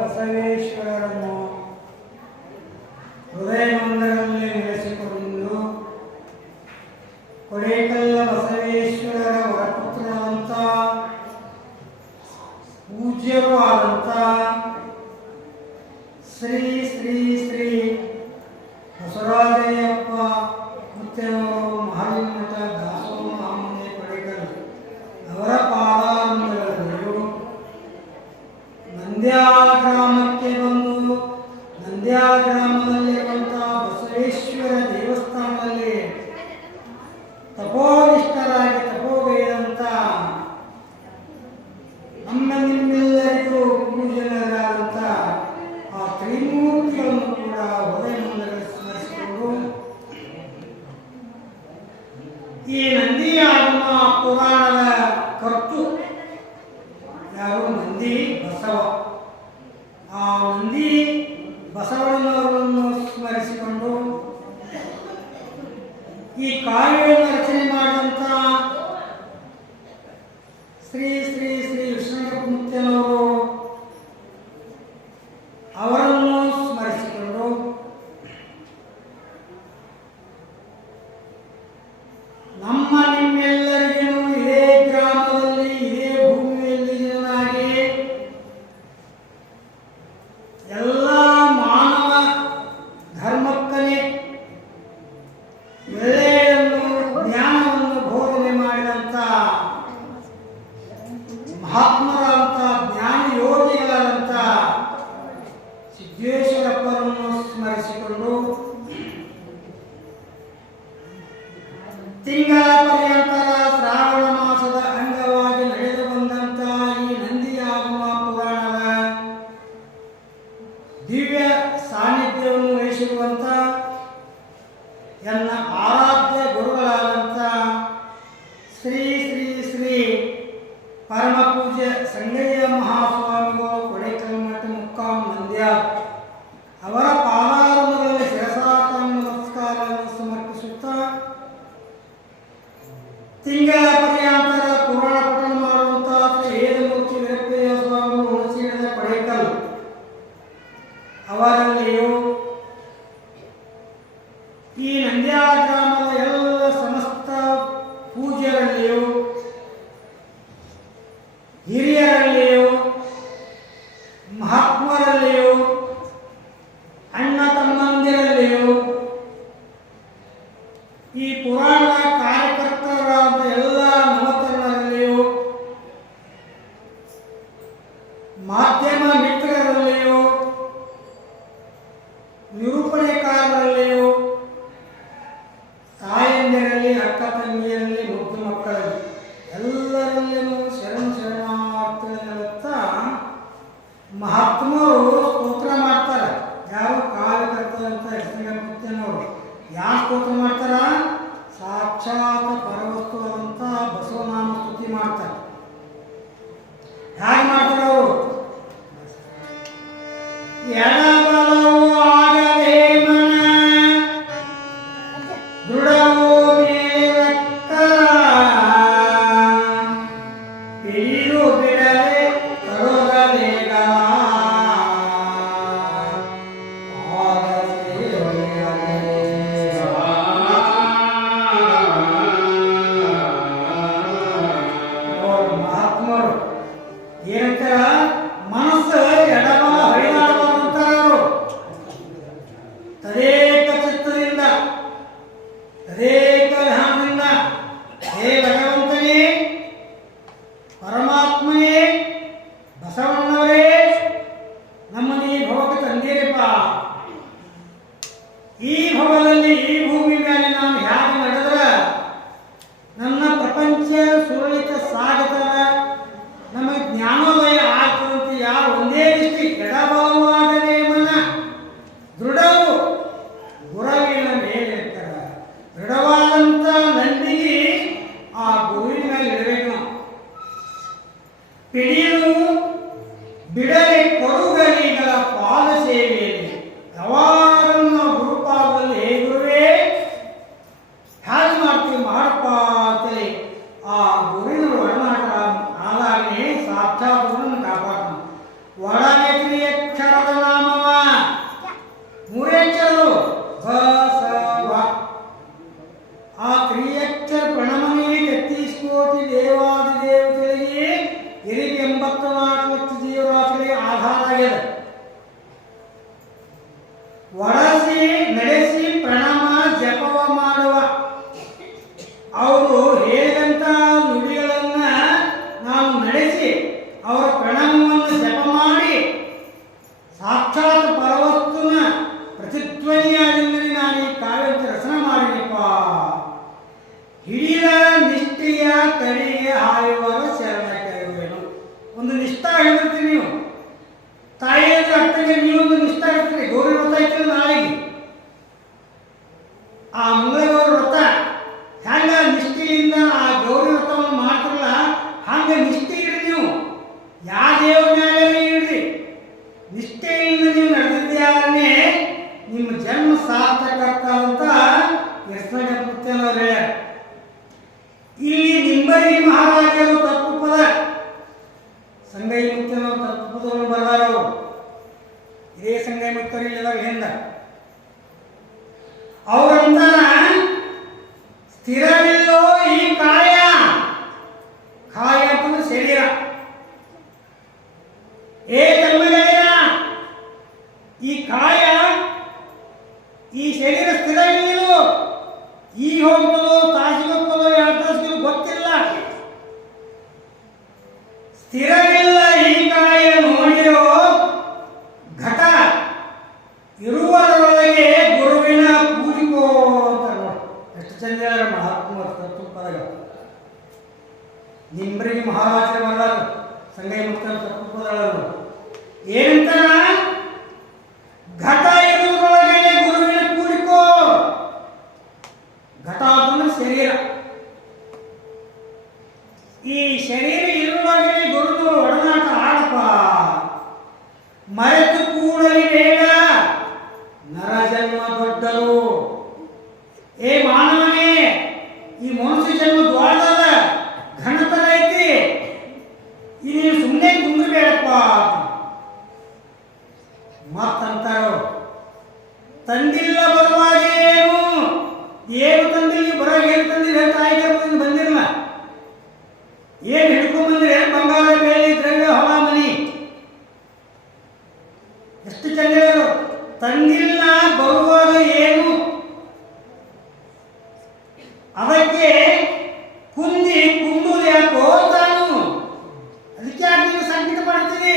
ಬಸವೇಶ್ವರರನ್ನು ಹೃದಯ ಮಂದಿರದಲ್ಲಿ ಶ್ರೀ ಶ್ರೀ ಶ್ರೀ ಬಸವರಾಜಯ್ಯಪ್ಪ ಮುತ್ತೇನವರು ಮಹಾಲಿಂಗಮಠ ದಾಸೋಹ ಮಹಾಮನೆ ಪಡೆಕಲ್ ಅವರ ಪಾದಾರಂಭಗಳಲ್ಲಿಯೂ ನಂದ್ಯಾ ಗ್ರಾಮಕ್ಕೆ ಬಂದು ನಂದ್ಯಾ ಗ್ರಾಮದಲ್ಲಿರುವಂತಹ ಬಸವೇಶ್ವರ ದೇವಸ್ಥಾನದಲ್ಲಿ ತಪೋನಿಷ್ಠರಾಗಿ ತಪೋಗೈದಂತ ನಮ್ಮ ನಿಮ್ಮೆಲ್ಲರಿಗೂ ಪೂಜನರಾದಂಥ ಆ ತ್ರಿಮೂರ್ತಿಗಳನ್ನು ಕೂಡ ಹೃದಯದಲ್ಲಿ ಸ್ಮರಿಸಿಕೊಂಡು ಈ ನಂದಿ ಆಗಮ ಪುರಾಣದ ಕರ್ತು ಯಾರು ನಂದಿ ಬಸವ. ಆ ನಂದಿ ಬಸವಣ್ಣನವರನ್ನು ಸ್ಮರಿಸಿಕೊಂಡು ಈ ಕಾವ್ಯವನ್ನು ರಚನೆ ಮಾಡಿದಂಥ ಶ್ರೀ ಶ್ರೀ ಶ್ರೀ ವಿಷ್ಣುಗಪ್ಪ ಮುತ್ತೇನವರು ಅವರನ್ನು ಸ್ಮರಿಸಿಕೊಂಡು ನಮ್ಮ ನಿಮ್ಮೆಲ್ಲರಿಗೂ ಇದೇ ಗ್ರಾಮದಲ್ಲಿ ಇದೇ ಭೂಮಿಯಲ್ಲಿ ಜನನಾಗಿ ಎಲ್ಲ ಮಾನವ ಧರ್ಮಕ್ಕನೇ ಒಳ್ಳೆಯನ್ನು ಜ್ಞಾನವನ್ನು ಬೋಧನೆ ಮಾಡಿದಂಥ ಮಹಾತ್ಮರಾದಂಥ ಜ್ಞಾನ ಯೋಗಿಗಳಾದಂಥ ಸಿದ್ದೇಶ್ವರಪ್ಪರನ್ನು ಸ್ಮರಿಸಿಕೊಂಡು ತಿಂಗಳ ಪರ್ಯಂತರ ಶ್ರಾವಣ ಮಾಸದ ಅಂಗವಾಗಿ ನಡೆದು ಬಂದಂಥ ಈ ನಂದಿ ಆಗಮ ಪುರಾಣದ ದಿವ್ಯ ಸಾನ್ನಿಧ್ಯವನ್ನು ವಹಿಸಿರುವಂಥ ಎನ್ನ ಆರಾಧ್ಯ ಗುರುಗಳಾದಂಥ ಶ್ರೀ ಶ್ರೀ ಶ್ರೀ ಪರಮ ಪೂಜ್ಯ ಸಂಗಯ್ಯ ಮಹಾಸ್ವಾಮಿಗಳು ಕೊಡೇಕಲ್ಮಠ ಮುಕ್ಕಾಂ ನಂದ್ಯ ಅವರ ಪಾದಾರಗಳಲ್ಲಿ ಶಿರಸಾಷ್ಟಾಂಗ ನಮಸ್ಕಾರವನ್ನು ಸಮರ್ಪಿಸುತ್ತಾ ತಿಂಗಳ ಪರ್ಯಾಂತರ ಪುರಾಣ ಪಠಣ ಮಾಡುವಂತಹ ಶ್ರೀ ಹೇದಮೂರ್ತಿ ವೀರಪ್ಪಯ್ಯ ಸ್ವಾಮಿಗಳು ಹುಣಸೀಣದ ಕೊಡೇಕಲ್ ಅವರಲ್ಲಿಯೂ ಈ ನಂದ್ಯಾ ಗ್ರಾಮದ ಎಲ್ಲ ಸಮಸ್ತ ಪೂಜ್ಯರಲ್ಲಿಯೂ ಹಿರಿಯರಲ್ಲಿಯೂ ಮಹಾತ್ಮರಲ್ಲಿಯೂ ಅಣ್ಣ ತಮ್ಮಂದಿರಲ್ಲಿಯೂ ಈ ಪುರಾಣದ ಕಾರ್ಯಕರ್ತರಾದ ಎಲ್ಲ ನವತರುಣರಲ್ಲಿಯೂ ಮಾಧ್ಯಮ ಮಿತ್ರರಲ್ಲಿಯೂ ನಿರೂಪಣೆಕಾರರಲ್ಲಿಯೂ ತಾಯಂದಿರಲ್ಲಿ ಅಕ್ಕ ತಂಗಿಯರಲ್ಲಿ ಮುದ್ದು ಮಕ್ಕಳಲ್ಲಿ ಎಲ್ಲರಲ್ಲಿಯೂ ಶರಣಾರ್ಥಿಗಳತ್ತ ಮಹಾತ್ಮರು ಸ್ತೋತ್ರ ಮಾಡ್ತಾರೆ. ಯಾರು ಕಾರ್ಯಕರ್ತರಂತ ಮುತ್ತೇನವರು ಯಾರು ಸ್ತೋತ್ರ ಮಾಡ್ತಾರ? ಸಾಕ್ಷಾತ್ ಪರವಸ್ತು ಅಂತ ಬಸವನಾಮ ಸ್ತುತಿ ಮಾಡ್ತಾರೆ. ಹೇಗೆ ಮಾಡ್ತಾರೆ ಅವರು? ಎಡಬಲವು ಆಗಲೇ ಮನ ದೃಢವೋ ಮೇಲಕ್ಕ ಹಿಡಿದು ಬಿಡದೆ ತರುಗಲೇಗ ಮಹಾತ್ಮರು ಏನಂತಾರ? ಮನಸ್ಸು ಎಡಬಲ ಹೊಡೆದಾಡಬಾರ್ದಂತಾರ. ತದೇಕ ಚಿತ್ತದಿಂದ ತದೇಕ ಧ್ಯಾನದಿಂದ ಹೇ ಭಗವಂತನೇ, ಪರಮಾತ್ಮನೇ, ಬಸವಣ್ಣವರೇ, ನಮ್ಮನ್ನು ಈ ಭವಕ್ಕೆ ತಂದಿರಪ್ಪ. ಈ ಭವದಲ್ಲಿ ಈ ಭೂಮಿ ಮೇಲೆ ನಾನು ಹೇಗೆ ನಡೆದ್ರೆ ನನ್ನ ಪ್ರಪಂಚ ಸುರಳಿತ ಸಾಗತದ ನಮಗೆ ಜ್ಞಾನೋದಯ ಆಗ್ತದಂತೆ ಯಾರು ಒಂದೇ ದೃಷ್ಟಿ ಎಡಬಲವಾಗದೆ ಮನ ದೃಢವು ಗುರುವಿನ ಮೇಲೆ ಇರ್ತಾರೆ. ದೃಢವಾದಂಥ ನಂದಿಗೆ ಆ ಗುರುವಿನ ಮೇಲೆ ಇಡಬೇಕು ನಾವು. ಪಿಡಿಯಲು ಬಿಡಲೆ ಕೊಡುಗಲಿಗಳ ಪಾದ ಸೇವೆಯಲ್ಲಿ ಯಾವಾಗಲೂ ನಾವು ಗುರುಪಾದದಲ್ಲಿ ಹೇ ಗುರುವೇ ಒಡಸಿ ನಡೆಸಿ ಪ್ರಣಾಮ ಜಪವ ಮಾಡುವ. ಅವರು ಹೇಳಿದಂಥ ನುಡಿಗಳನ್ನ ನಾವು ನಡೆಸಿ ಅವರ ಪ್ರಣಾಮವನ್ನು ಜಪ ಮಾಡಿ ಸಾಕ್ಷಾತ್ ಪರವಸ್ತುನ ಪ್ರತಿಧ್ವನಿಯಾದಿಂದಲೇ ನಾನು ಈ ಕಾವ್ಯದ ರಚನೆ ಮಾಡಿನಪ್ಪ. ಹಿಡಿದ ನಿಷ್ಠೆಯ ಕಡೆಗೆ ಹಾಯುವರ ಶರಣ ಕರೆಯುವೆನು. ಒಂದು ನಿಷ್ಠಾ ಹೇಳಿರ್ತೀವಿ ನೀವು, ತಾಯಿಯಾದ್ರೆ ಅರ್ಥಗೆ ನೀವೊಂದು ನಿಷ್ಠಾ ಇರ್ತೀರಿ. ಗೌರಿ ವ್ರತ ಐತಿಲ್ಲ ನಾಳೆಗೆ, ಆ ಮಂಗಳಗೌರಿ ವ್ರತ ಹ್ಯಾಂಗ ನಿಷ್ಠೆಯಿಂದ ಆ ಗೌರಿ ವ್ರತವನ್ನು ಮಾಡ್ತಾರಲ್ಲ ಹಂಗೆ ನಿಷ್ಠೆ ಇಡ್ರಿ. ನೀವು ಯಾವ ದೇವ್ರ ಮೇಲೆ ಇಡ್ರಿ, ನಿಷ್ಠೆಯಿಂದ ನೀವು ನಡೆದಿದ್ದಾರನ್ನೇ ನಿಮ್ಮ ಜನ್ಮ ಸಾರ್ಥಕ ಅಂತ ಎಸ್ನವರು ಹೇಳ್ಯಾರ. ಇಲ್ಲಿ ನಿಂಬರಿ ಮಹಾರಾಜರು ತಪ್ಪು ಪದ, ಸಂಗೈ ಮುಕ್ತನವರು ತಪ್ಪು ಪದವನ್ನು ಬರೆದಾರ. ಅವರು ಇದೇ ಸಂಗೈ ಮುಕ್ತರು ಇಲ್ಲದಾಗ ಹಿಂದ ಅವರಂತಾರ, ಸ್ಥಿರವಿಲ್ಲೋ ಈ ಕಾಯ. ಕಾಯ ಅಂತಂದ್ರೆ ಶರೀರ. ಏ ತಮ್ಮಗೆಳೆಯ, ಈ ಕಾಯ ಈ ಶರೀರ ಸ್ಥಿರವಿಲ್ಲ. ಈ ಹೋಗ್ತದೋ ತಾಸಿಗೆ ಹೋಗ್ತದೋ 2 ತಾಸಿಗೆ ಗೊತ್ತಿಲ್ಲ. ಸ್ಥಿರವಿಲ್ಲ ಈ ಕಾಯ ನೋಡಿರೋ ಘಟ ಇರುವರೊಳಗೆ ಗುರುವಿನ ಪೂಜಿಕೋ ಅಂತ ನೋಡಿ. ಎಷ್ಟು ಚಂದ ಹೇಳ ಮಹಾತ್ಮರು ತತ್ವಪದಗ. ನಿಂಬರಿಗೆ ಮಹಾರಾಜರ ಬರಲಾರ ಸಂಗೈ ಮುಕ್ತ ತತ್ವಪದಗಳನ್ನು ಏನಂತ, ಘಟ ಇರುವುದರೊಳಗೆ ಗುರುವಿನ ಪೂಜಿಕೋ. ಘಟ ಅಂತಂದ್ರೆ ಶರೀರ. ಈ ಶರೀರ ಇರುವಾಗಲೇ ಗುರುಗಳು ಒಡನಾಟ ಆಡಪ್ಪ. ಮರೆತು ಕೂಡಲಿ ಬೇಡ ನರಜನ್ಮ ದೊಡ್ಡರು. ಏ ಮಾನವನೇ, ಈ ಮನುಷ್ಯ ಜನ್ಮ ದೊಡ್ಡದ, ಘನತರ ಐತಿ. ಈ ನೀನು ಸುಮ್ಮನೆ ಕುಂದ್ರಬೇಡಪ್ಪ ಮತ್ತಂತಾರೋ. ತಂದಿಲ್ಲ ಬರುವಾಗ ಏನು ತಂದಿಲ್ಲ, ಬರುವಾಗ ಏನು ತಂದಿಲ್ಲ, ತಾಯಿಗೆ ಬಂದಿರಲ್ಲ. ಏನು ಹಿಡ್ಕೊಂಡ್ಬಂದ್ರೆ ಬಂಗಾರ ಬೆಳ್ಳಿ ದ್ರವ್ಯ ಹೊಲ ಮನಿ. ಎಷ್ಟು ಚಂದ ಹೇಳೋರು. ತಂದಿಲ್ಲ ಬರುವಾಗ ಏನು, ಅದಕ್ಕೆ ಕುಂದುದು ಯಾಕೋ ತಾನು. ಅದಕ್ಕೆ ಯಾಕೆ ನೀನು ಸಂಕಟ ಮಾಡ್ತೀವಿ.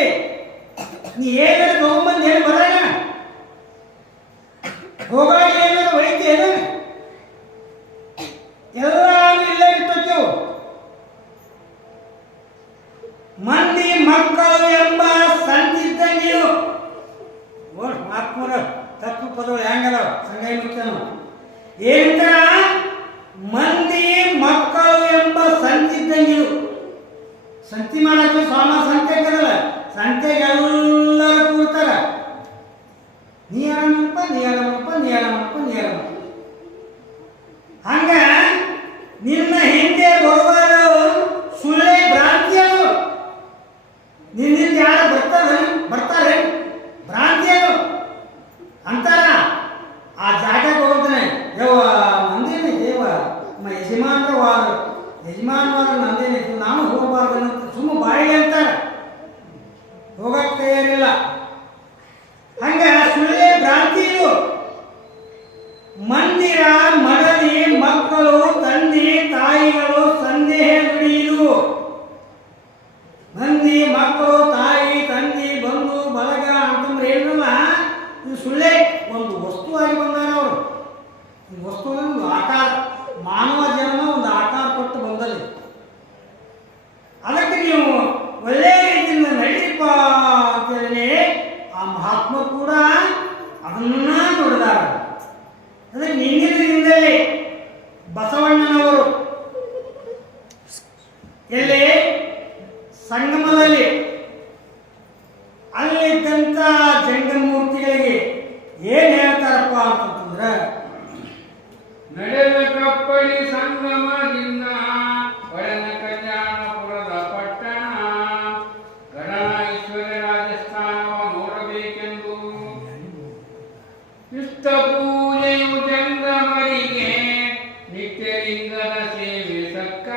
ನೀ ಏನಾದ್ರು ತಗೊಂಬಂದು ಹೇಳಿ ಬರೋಣ, ಹೋಗಾಗ ಏನಾದ್ರು ಒಯ್ತೇನು, ಎಲ್ಲ ಇಲ್ಲೇ ಇರ್ತೇವು. ಮಂದಿ ಮಕ್ಕಳು ಎಂಬ ಸಂತಿದ್ದಂಗಿರು. ಮಹಾತ್ಮರ ತತ್ವ ಪದಗಳು ಹೆಂಗದ ಸಂಗೈ ಮುಕ್ತನು ಏನಂತ, ಮಂದಿ ಮಕ್ಕಳು ಎಂಬ ಸಂತಿದ್ದಂಗಿರು. ಸಂತಿ ಮಾಡಕ್ಕೆ ಸ್ವಾಮ ಸಂತೆ ಕರಲ್ಲ, ಸಂತೆಗೆ ಎಲ್ಲರೂ ಕೂಡ್ತಾರ. ನೀ ಆರಾಮಪ್ಪ, ನೀ ಆರಾಮಪ್ಪ, ನೀ ಆರಾಮಪ್ಪ, ನೀ ಆರಾಮಪ್ಪ. ಹಂಗ ನಿನ್ನ ಹಿಂದೆ ಬರುವರು ಸುಳ್ಳೆ ಭ್ರಾಂತಿಯರು. ನಿನ್ನಿಂದ ಯಾರು ಬರ್ತಾರೆ ಭ್ರಾಂತಿಯರು ಅಂತಾರ. ಆ ಜಾಗಕ್ಕೆ ಹೋಗ್ತಾನೆ, ಯವ್ವ ನಂದೇನೆ ದೇವ ಯಜಮಾನವಾದ ನಂದೇನೆ, ನಾನು ಹೋಗಬಾರ್ದು ಅಂತ ಸುಮ್ಮ ಬಾಯಿಗೆ ಅಂತಾರೆ. ಹೋಗಕ್ಕೆ ತಯಾರಿಲ್ಲ. ಹಂಗ ಸುಳ್ಳೆ ಭ್ರಾಂತಿಯರು. ಮಂದಿರ ಮಡದಿ ಮಕ್ಕಳು ತಂದೆ ತಾಯಿಗಳು ಸಂದೇಹ ನುಡಿಯುವುದು. ಮಂದಿ ಮಕ್ಕಳು ತಾಯಿ ತಂದೆ ಬಂಧು ಬಳಗ ಅಂತಂದ್ರೆ ಏನಲ್ಲ, ಇದು ಸುಳ್ಳೆ. ಒಂದು ವಸ್ತುವಾಗಿ ಬಂದಾರ ಅವರು. ವಸ್ತು ಒಂದು ಆಕಾರ, ಮಾನವ ಜನ್ಮ ಒಂದು ಆಕಾರ ಕೊಟ್ಟು ಬಂದಲ್ಲಿ. ಅದಕ್ಕೆ ನೀವು ಒಳ್ಳೆಯ ರೀತಿಯಿಂದ ನಡೀಪ ಅಂತೇಳಿ ಆ ಮಹಾತ್ಮ ಕೂಡ ಅದನ್ನ ನೋಡಿದಾರ. ಅದಕ್ಕೆ ನಿನ್ನಿನ ದಿನದಲ್ಲಿ ಬಸವಣ್ಣನವರು ಎಲ್ಲಿ ಸಂಗಮದಲ್ಲಿ ಅಲ್ಲಿದ್ದಂಥ ಜಂಗಮೂರ್ತಿಗಳಿಗೆ ಏನ್ ಹೇಳ್ತಾರಪ್ಪ ಅಂತಂದ್ರೆ, ನಡೆದ ಕಪ್ಪಳಿ ಸಂಗಮದಿಂದ ಹೊಳೆನ ಕಲ್ಯಾಣಪುರದ ಪಟ್ಟಣ ಗಣೇಶ್ವರ ರಾಜಸ್ಥಾನವ ನೋಡಬೇಕೆಂದು ಇಷ್ಟ ಪೂಜೆಯು ಜಂಗಮರಿಗೆ ನಿತ್ಯಲಿಂಗದ ಸೇವೆ ಸಕ್ಕ.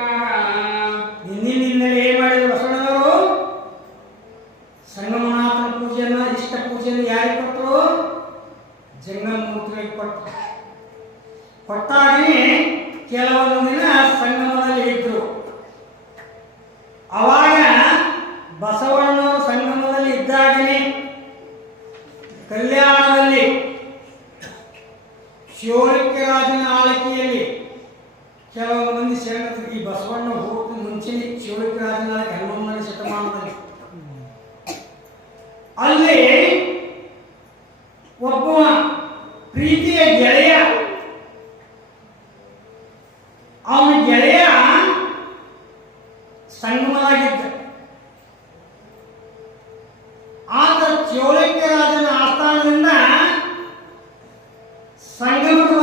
ನಿನ್ನಿಂದಲೇ ಏನ್ ಮಾಡಿದ್ರು ಬಸವಣ್ಣವರು? ಸಂಗಮನಾಥನ ಪೂಜೆಯನ್ನ ಇಷ್ಟ ಪೂಜೆಯನ್ನು ಯಾರಿಗೆ ಕೊಟ್ಟರು? ಜಂಗಮಮೂರ್ತಿಗಳಿಗೆ ಕೊಟ್ಟಾಗಲೇ ಕೆಲವೊಂದು ದಿನ ಸಂಗಮದಲ್ಲಿ ಇದ್ರು. ಅವಾಗ ಬಸವಣ್ಣವರು ಸಂಗಮದಲ್ಲಿ ಇದ್ದಾಗಲೇ ಕಲ್ಯಾಣದಲ್ಲಿ ಶಿವಳಿಕೆರಾಜನ ಆಳ್ವಿಕೆಯಲ್ಲಿ ಕೆಲವು ಮಂದಿ ಶರಣರು ಈ ಬಸವಣ್ಣ ಹೋಗಿ ಮುಂಚೆನೆ ಶಿವಳಿಕೆರಾಜನ 11ನೇ ಶತಮಾನದಲ್ಲಿ ಅಲ್ಲಿ ಒಬ್ಬ ಪ್ರೀತಿಯ ಗೆಳೆಯ, ಅವನ ಗೆಳೆಯ ಸಂಗಮದಾಗಿದ್ದ. ಆತ ಚೋಳಿಕ್ಯರಾಜನ ಆಸ್ಥಾನದಿಂದ ಸಂಗಮಕ್ಕೆ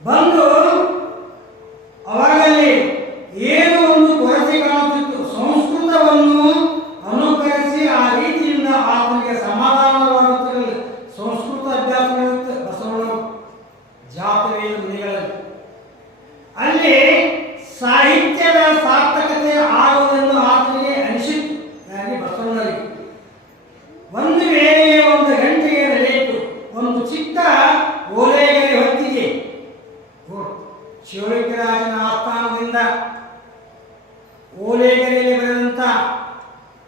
ಬಂದು ಅವಾಗಲ್ಲಿ ಏನು ಒಂದು ಕೊರತೆ ಕಾಣುತ್ತಿತ್ತು. ಸಂಸ್ಕೃತವನ್ನು ಅನುಕರಿಸಿ ಆ ರೀತಿಯಿಂದ ಆತನಿಗೆ ಸಮಾಧಾನವಾಗುತ್ತಿರಲಿಲ್ಲ. ಸಂಸ್ಕೃತ ಅಭ್ಯಾಸಗಳಿರುತ್ತೆ ಬಸವಣ್ಣವರು ಜಾತ್ರೆಯ ಮನೆಗಳಲ್ಲಿ. ಅಲ್ಲಿ ಸಾಹಿತ್ಯದ ಸಾರ್ಥಕತೆ ಆಗುವುದೆಂದು ಆತನಿಗೆ ಅನಿಸಿತ್ತು. ಯಾರಿಗೆ? ಬಸವಣ್ಣರಿಗೆ. ಒಂದು ವೇಳೆಗೆ 1 ಗಂಟೆಗೆ ನಡೆಯಿತು. ಒಂದು ಚಿಕ್ಕ ಓಲೆಗರಿ ಹೊತ್ತಿಗೆ ಶಿವಳಿಕೆರಾಜನ ಆಸ್ಥಾನದಿಂದ ಓಲೆಗರಿಯಲ್ಲಿ ಬರೆದಂತ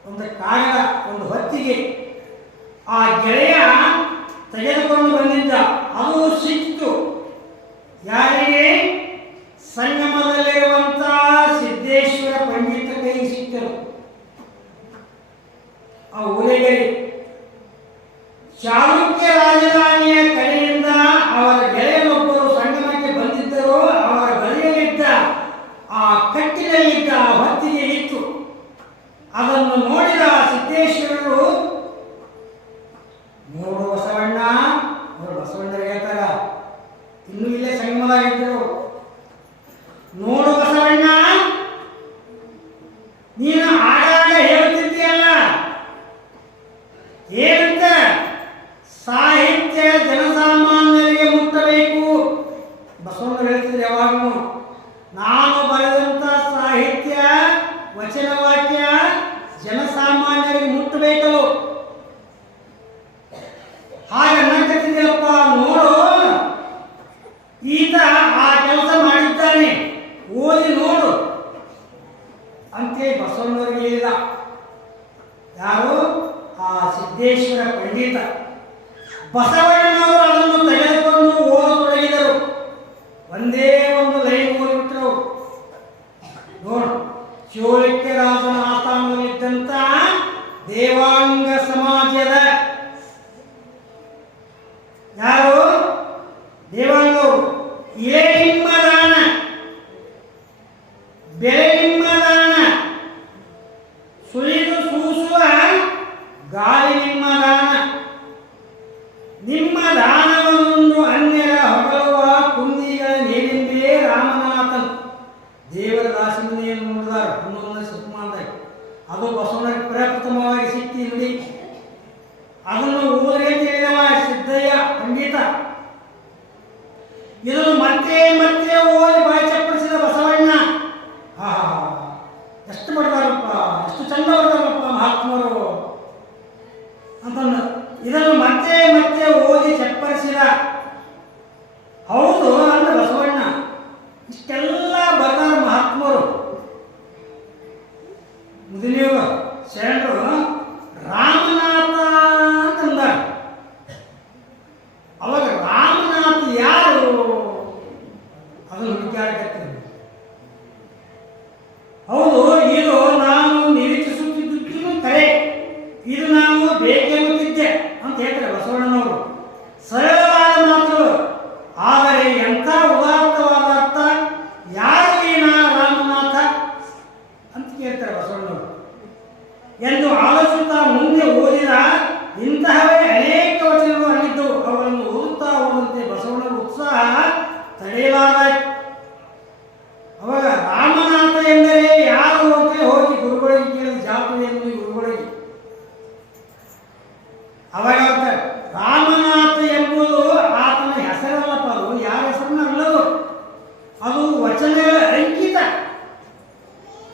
ಒಂದು ಕಾಗದ, ಒಂದು ಹೊತ್ತಿಗೆ ಆ ಗೆಳೆಯ ತೆಗೆದುಕೊಂಡು ಬಂದಿದ್ದ. ಅದು ಸಿಕ್ತು ಯಾರಿಗೆ? ಸಂಗಮದಲ್ಲಿರುವಂತ ಸಿದ್ದೇಶ್ವರ ಪಂಡಿತ ಕೈಗೆ ಸಿಕ್ಕರು ಆ ಓಲೆಗರಿ. ಚಾಲುಕ್ಯ ರಾಜಧಾನಿಯ ಕಡೆಯಿಂದ ಅವರ ಗೆಳೆಯನೊಬ್ಬರು ಸಂಗಮಕ್ಕೆ ಬಂದಿದ್ದರು. ಅವರ ಬಳಿಯಲ್ಲಿದ್ದ ಆ ಕಟ್ಟಿನಲ್ಲಿದ್ದ ಹೊತ್ತಿಗೆ ಇತ್ತು. ಅದನ್ನು ನೋಡಿದ ಸಿದ್ದೇಶ್ವರರು, ನೋಡು ಬಸವಣ್ಣ, ಅವರು ಬಸವಣ್ಣರು ಹೇಳ್ತಾರ, ಇನ್ನೂ ಇಲ್ಲೇ ಸಂಗಮದಾಗಿದ್ದರು, ನೋಡು ಬಸವಣ್ಣ, ನೀನು ಆಗಾಗ ಹೇಳ್ತಿದ್ದೀಯಲ್ಲ, ಏನಂತ? ಸಾಹಿತ್ಯ ಜನಸಾಮಾನ್ಯರಿಗೆ ಮುಟ್ಟಬೇಕು. ಬಸವಣ್ಣರು ಹೇಳ್ತಿದ್ರು ಯಾವಾಗಲೂ, ನಾನು ಬರೆದಂತ ಸಾಹಿತ್ಯ ವಚನ ವಾಕ್ಯ ಜನಸಾಮಾನ್ಯರಿಗೆ ಮುಟ್ಟಬೇಕು. ಹಾಗೆ ಅನ್ನಕತ್ತಿದ್ದೆಯಪ್ಪ, ನೋಡು ಈತ ಆ ಕೆಲಸ ಮಾಡಿದ್ದಾನೆ, ಓದಿ ನೋಡು ಅಂತೇಳಿ ಬಸವಣ್ಣವರಿಗೆ ಹೇಳಿದ. ಯಾರು? ಆ ಸಿದ್ದೇಶ್ವರ ಪಂಡಿತ. ಬಸವಣ್ಣನವರು ಅದನ್ನು ತೆಗೆದುಕೊಂಡು ಓದತೊಡಗಿದರು. ಒಂದೇ ಒಂದು ಲೈನ್ ಓದಿಬಿಟ್ರು. ನೋಡು, ಚೋಳಿಕ್ಯರಾಜನ ಆಸ್ಥಾನದಲ್ಲಿದ್ದಂತ ದೇವಾಂಗ ಸಮಾಜದ ಯಾರು? ದೇವಾಂಗರು. ಎಲೆ ನಿಮ್ಮ ದಾನ, ಬೆಲೆ ನಿಮ್ಮ ದಾನ, ಸುಳಿದು ಸೂಸುವ ಗಾಳಿ ನಿಮ್ಮ ದಾನ, ನಿಮ್ಮ ದಾನವನ್ನು ಅನ್ಯರ ಹೊಗಳುವ ಕುಂದಿಗಳ ನೇನೆಂದೇ ರಾಮನಾಥನ್. ದೇವರ ದಾಸನನ್ನು ನೋಡಿದಾರ 11ನೇ ಶತಮಾನದಾಗ. ಅದು ಬಸವಣ್ಣರಿಗೆ ಪ್ರಪ್ರಥಮವಾಗಿ ಸಿಕ್ಕಿ ನುಡಿ. ಅದನ್ನು ಊರಿಗೆ ತಿಳಿದವ ಸಿದ್ದಯ್ಯ ಪಂಡಿತ. ಇದನ್ನು ಮತ್ತೆ ಮತ್ತೆ ಓದಿ ಬಾಯಿ ಚಪ್ಪಡಿಸಿದ ಬಸವಣ್ಣ. ಎಷ್ಟು ಬರ್ತಾರಪ್ಪ, ಎಷ್ಟು ಚಂದ ಬರ್ತಾರಪ್ಪ ಮಹಾತ್ಮರು ಅಂತಂದು ಇದನ್ನು ಮತ್ತೆ ಮತ್ತೆ ಓದಿ ಚಪ್ಪರಿಸಿದ. ಹೌದು ಅಂದ್ರೆ ಬಸವಣ್ಣ ಇಷ್ಟೆಲ್ಲ ಬರ್ತಾರ ಮಹಾತ್ಮರು. ಮೊದಲಿಯವ ಶರಣರು ರಾಮನಾಥ ಅಂತಂದ. ಅವಾಗ ರಾಮನಾಥ ಯಾರು? ಅದನ್ನು ವಿಚಾರಕತ್ತಿದ್ರು. ಹೌದು, ಇದು ನಾನು ನಿರೀಕ್ಷಿಸುತ್ತಿದ್ದು ಕರೆ, ಇದು ನಾನು ಬೇಕೆನ್ನುತ್ತಿದ್ದೆ ಅಂತ ಹೇಳ್ತಾರೆ ಬಸವಣ್ಣನವರು. ಸರಳವಾದ ಮಾತುಗಳು, ಆದರೆ ಎಂಥ ಉದಾತ್ತವಾದ ಅರ್ಥ. ಯಾರು ಏನ ರಾಮನಾಥ ಅಂತ ಕೇಳ್ತಾರೆ ಬಸವಣ್ಣನವರು ಎಂದು ಆಲೋಚಿಸುತ್ತಾ ಮುಂದೆ ಓದಿದ. ಇಂತಹವೇ ಅನೇಕ ವಚನಗಳು ಆಗಿದ್ದವು. ಅವುಗಳನ್ನು ಓದುತ್ತಾ ಹೋದಂತೆ ಬಸವಣ್ಣನ ಉತ್ಸಾಹ ತಡೆಯಲಾರಾಯಿತು. ಅವಾಗ ರಾಮನಾಥ ಎಂದರೆ ಯಾರು ಅಂತ ಹೋಗಿ ಗುರುಗಳಿಗೆ ಕೇಳಿದ. ಜಾತ್ರೆಯನ್ನು ಗುರುಗಳಿಗೆ ಅವಾಗ ಹೇಳ್ತಾರೆ, ರಾಮನಾಥ ಎಂಬುದು ಆತನ ಹೆಸರಲ್ಲಪ್ಪ, ಅದು ಯಾರ ಹೆಸರನ್ನ ಅಲ್ಲದು, ಅದು ವಚನಗಳ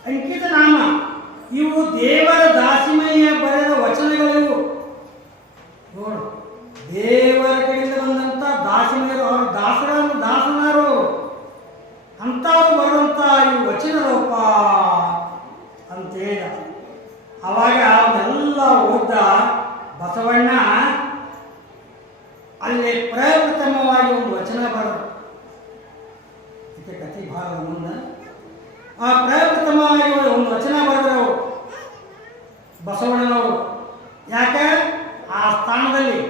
ಅಂಕಿತ ನಾಮ. ಇವು ದೇವರ ದಾಸಿಮಯ್ಯ ಬರೆದ ವಚನಗಳಿವು. ನೋಡು, ದೇವರ ಕಡೆಯಿಂದ ಬಂದಂಥ ದಾಸನರು, ಅವರು ದಾಸನರು ಅಂಥವ್ರು ಬರುವಂಥ ಈ ವಚನ ರೂಪ ಅಂತ ಹೇಳಿದ. ಅವಾಗ ಅವನ್ನೆಲ್ಲ ಓದ್ದ ಬಸವಣ್ಣ. ಅಲ್ಲಿ ಪ್ರಪ್ರಥಮವಾಗಿ ಒಂದು ವಚನ ಬರೋದು, ಇದಕ್ಕೆ ಕಥೆ ಭಾಳ ಮುಂದೆ. ಆ ಪ್ರಪ್ರಥಮವಾಗಿ ಒಂದು ವಚನ ಬರೆದ್ರು ಬಸವಣ್ಣನವರು. ಯಾಕೆ ಆ ಸ್ಥಾನದಲ್ಲಿ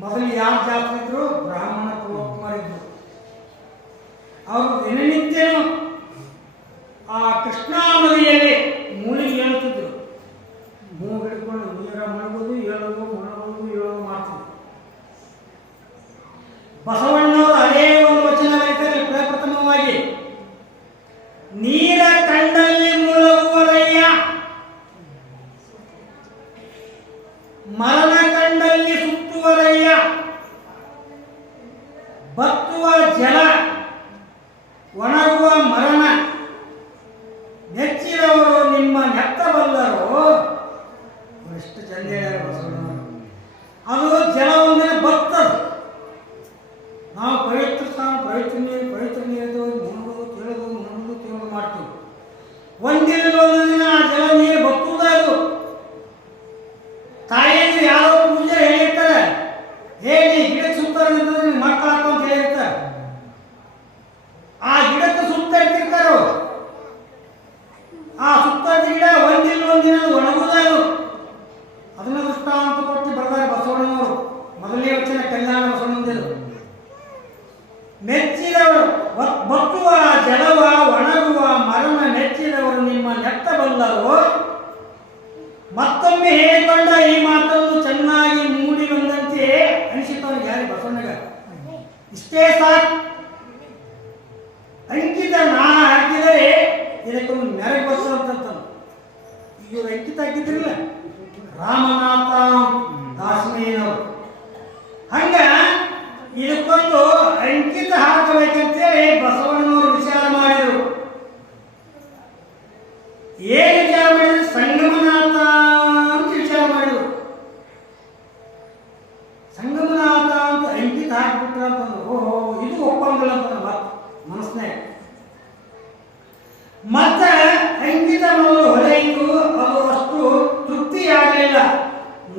ಮೊದಲು ಯಾರು ಜಾಸ್ತಿ ಇದ್ರು? ಬ್ರಾಹ್ಮಣ ಕುಲಕುಮಾರ್ ಇದ್ರು. ಅವರು ದಿನನಿತ್ಯನೂ ಆ ಕೃಷ್ಣಾ ನದಿಯಲ್ಲಿ ಮೂಲಿಗೆ ಹೇಳ್ತಿದ್ರು. ಮೂಗು ಹಿಡ್ಕೊಂಡು ನೀರ ಮಣಗೋದು, ಹೇಳೋದು, ಮಣಗೋದು, ಹೇಳೋದು ಮಾಡ್ತಿದ್ರು. ಬಸವಣ್ಣವರು ಅದೇ ಒಂದು ವಚನ ಬರೀತಾರೆ ಪ್ರಪ್ರಥಮವಾಗಿ, ನೀರ ಕಂಡಲ್ಲಿ ಮುಳುಗುವರಯ್ಯ, ಮರಣ ಕಂಡಲ್ಲಿ ಸುತ್ತುವರಯ್ಯ, ಬತ್ತುವ ಜಲ ಒಣಗುವ ಮರಣ, ನೆಚ್ಚಿದವರು ನಿಮ್ಮ ನೆತ್ತಬಲ್ಲರು. ಎಷ್ಟು ಚಂದ ಹೇಳ್ಯಾರ ಬಸವಣ್ಣವರು. ಅದು ಜಲ ಒಂದಿನ ಬರ್ತದೆ. ನಾವು ಪವಿತ್ರ ಸ್ಥಾನ, ಪವಿತ್ರ ನೀರು ಮುಣುಗೋದು ಕೇಳೋದು ಮಾಡ್ತೀವಿ. ಒಂದಿನ ಆ ಜಲ ನೀರು ಬತ್ತುವುದದು. ತಾಯಿಯಂದ್ರೆ ಯಾರೋ ಪೂಜೆ ಹೇಳಿರ್ತಾರೆ, ಹೇಳಿ ಗಿಡಕ್ಕೆ ಸುತ್ತಾರೆ ನಿಂತಂದ್ರೆ ಮಕ್ಕಳು ಹಾಕೋ ಅಂತ ಹೇಳಿರ್ತಾರೆ. ಆ ಗಿಡಕ್ಕೆ ಸುತ್ತ ಇರ್ತಿರ್ತಾರೋ, ಆ ಸುತ್ತ ಗಿಡ ಒಂದಿನ ಒಣಗುವುದದು. ಅದನ್ನ ದೃಷ್ಟಾಂತ ಕೊಟ್ಟು ಬರ್ತಾರೆ ಬಸವಣ್ಣನವರು. ಮೊದಲನೇ ವಚನ ಕಲ್ಯಾಣ ಬಸವಣ್ಣಂದಿರು. ಮೆಚ್ಚಿದವರು ಬತ್ತುವ ಜಲವ ಒಣಗುವ ಮರಣ, ನೆಚ್ಚಿದವರು ನಿಮ್ಮ ನೆತ್ತಬಲ್ಲರು. ಮತ್ತೊಮ್ಮೆ ಹೇಳಿಕೊಂಡ ಈ ಮಾತನ್ನು ಚೆನ್ನಾಗಿ ಮೂಡಿ ಬಂದಂತೆ ಅನಿಸಿತವನಿಗೆ. ಯಾರಿ? ಬಸವಣ್ಣಗ. ಇಷ್ಟೇ ಸಾಕು. ಅಂಕಿತ ನಾ ಹಾಕಿದರೆ ಇದಕ್ಕೊಂದು ಮೆರಗು ಬರ್ತದಂತ. ಇವರು ಅಂಕಿತ ಹಾಕಿದ್ರಿಲ್ಲ, ರಾಮನಾಥ ದಾಸಮೇನವರು. ಹಂಗ ಇದಕ್ಕೊಂದು ಅಂಕಿತ ಹಾಕಬೇಕಂತೇಳಿ ಬಸವಣ್ಣನವರು ವಿಚಾರ ಮಾಡಿದರು. ಏನು ವಿಚಾರ ಮಾಡಿದ್ರು? ಸಂಗಮನಾಥ ಅಂತ ವಿಚಾರ ಮಾಡಿದರು. ಸಂಗಮನಾಥ ಅಂತ ಅಂಕಿತ ಹಾಕಿಬಿಟ್ರ ಅಂತಂದ್ರು. ಓಹೋ, ಇದು ಒಪ್ಪಂಗಿಲ್ಲ ಅಂತ ಮನಸ್ಸಿನಾಗ. ಮತ್ತೆ ಅಂಕಿತ ಮೊದಲು ಹೊಳೆಯಿತು. ಅದು ಅಷ್ಟು ತೃಪ್ತಿಯಾಗಲಿಲ್ಲ.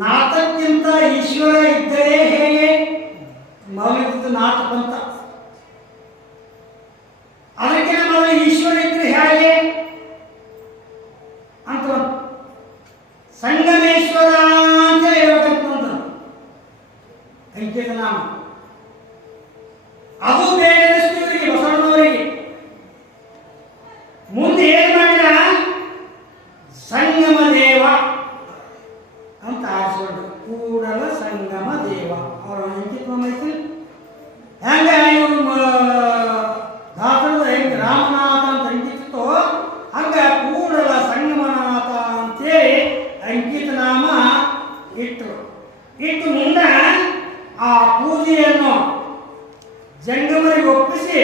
ನಾಥಕ್ಕಿಂತ ಈಶ್ವರ ಇದ್ದರೆ ಹೇಗೆ? ಮೊದಲಿದ್ದು ನಾಥ ಪಂಥ, ಅದಕ್ಕೆ ಮೊದಲು ಈಶ್ವರ ಇದ್ರೆ ಹೇಗೆ ಅಂತ ಸಂಗಮೇಶ್ವರ ಅಂತ ಹೇಳ್ಬೇಕಂತ ಅಂಕಿತ ನಾಮ. ಅದು ಬೇರೆ ಇವರಿಗೆ, ಬಸವಣ್ಣವರಿಗೆ. ಮುಂದೆ ಏನ್ ಮಾಡಿದ? ಸಂಗಮ ದೇವ ಅಂತ ಆರಿಸ್ಕೊಂಡು ಕೂಡಲ ಸಂಗಮ ದೇವ. ಅವರ ಅಂಕಿತ ನಾಮ ಐತಿ. ಹೆಂಗ ಇವರು ದಾಸರದ ಹೆಂಗೆ ರಾಮನಾಥ ಅಂತ ಅಂಕಿತೋ ಹಂಗ ಕೂಡಲ ಸಂಗಮನಾಥ ಅಂತೇಳಿ ಅಂಕಿತ ನಾಮ ಇಟ್ಟರು. ಇಟ್ಟು ಮುಂದೆ ಆ ಪೂಜೆಯನ್ನು ಜಂಗಮರಿಗೆ ಒಪ್ಪಿಸಿ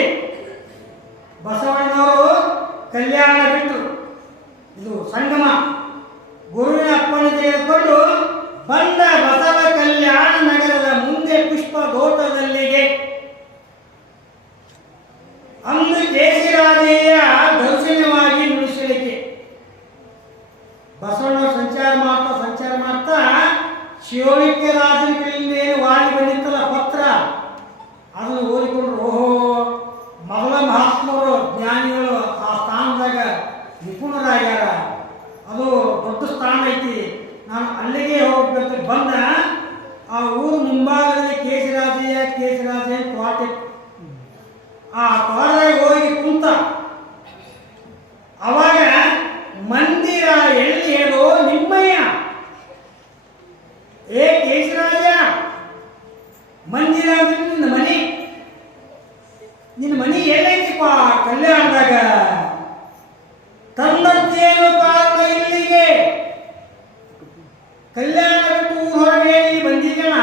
ಬಸವಣ್ಣನವರು ಕಲ್ಯಾಣ ಬಿಟ್ಟರು. ಇದು ಸಂಗಮ. ಗುರುವಿನ ಅಪ್ಪಣೆ ತೆಗೆದುಕೊಂಡು ಬಂದ ಬಸವ ಕಲ್ಯಾಣ ನಗರದ ಮುಂದೆ ಪುಷ್ಪ ತೋಟದಲ್ಲಿಗೆ. ಅಂದು ಕೇಶಿರಾಜೆಯ ದರ್ಶನವಾಗಿ ನುಡಿಸಲಿಕ್ಕೆ ಬಸವಣ್ಣ ಸಂಚಾರ ಮಾಡ್ತಾ ಶಿವಳಿಕೆ ರಾಜನ ಕೈಯಿಂದ ಏನು ವಾಡಿ ಬಂದಿತ್ತಲ್ಲ ಪತ್ರ, ಅದನ್ನು ಓದಿಕೊಂಡ್ರು. ಓಹೋ, ಮೊದಲ ಮಹಾತ್ಮರು ಜ್ಞಾನಿಗಳು ಆ ಸ್ಥಾನದಾಗ ನಿಪುಣರಾಗ್ಯಾರ, ಅದು ದೊಡ್ಡ ಸ್ಥಾನ ಐತಿ, ನಾನು ಅಲ್ಲಿಗೆ ಹೋಗ್ಬೇಕು. ಬಂದ ಆ ಊರು ಮುಂಭಾಗದಲ್ಲಿ ಕೇಶರಾಜೆ ತೋಟ. ಆ ತೋಟದಾಗ ಹೋಗಿ ಕುಂತ. ಅವಾಗ ಮಂದಿರ ಎಲ್ಲಿ ಹೇಳೋ ನಿಮ್ಮಯ್ಯ? ಏ ಕೇಶರಾಜ, ಮಂದಿರ ಅಂದ್ರೆ ನಿನ್ನ ಮನಿ ಎಲ್ಲೈತಿಪ್ಪ? ಕಲ್ಯಾಣದಾಗ. ತಂದದ್ದೇನು ಕಾರಣ ಇಲ್ಲಿಗೆ? ಕಲ್ಯಾಣ ಬಿಟ್ಟು ಹೊರಗೆ ಬಂದಿದ್ದಣ.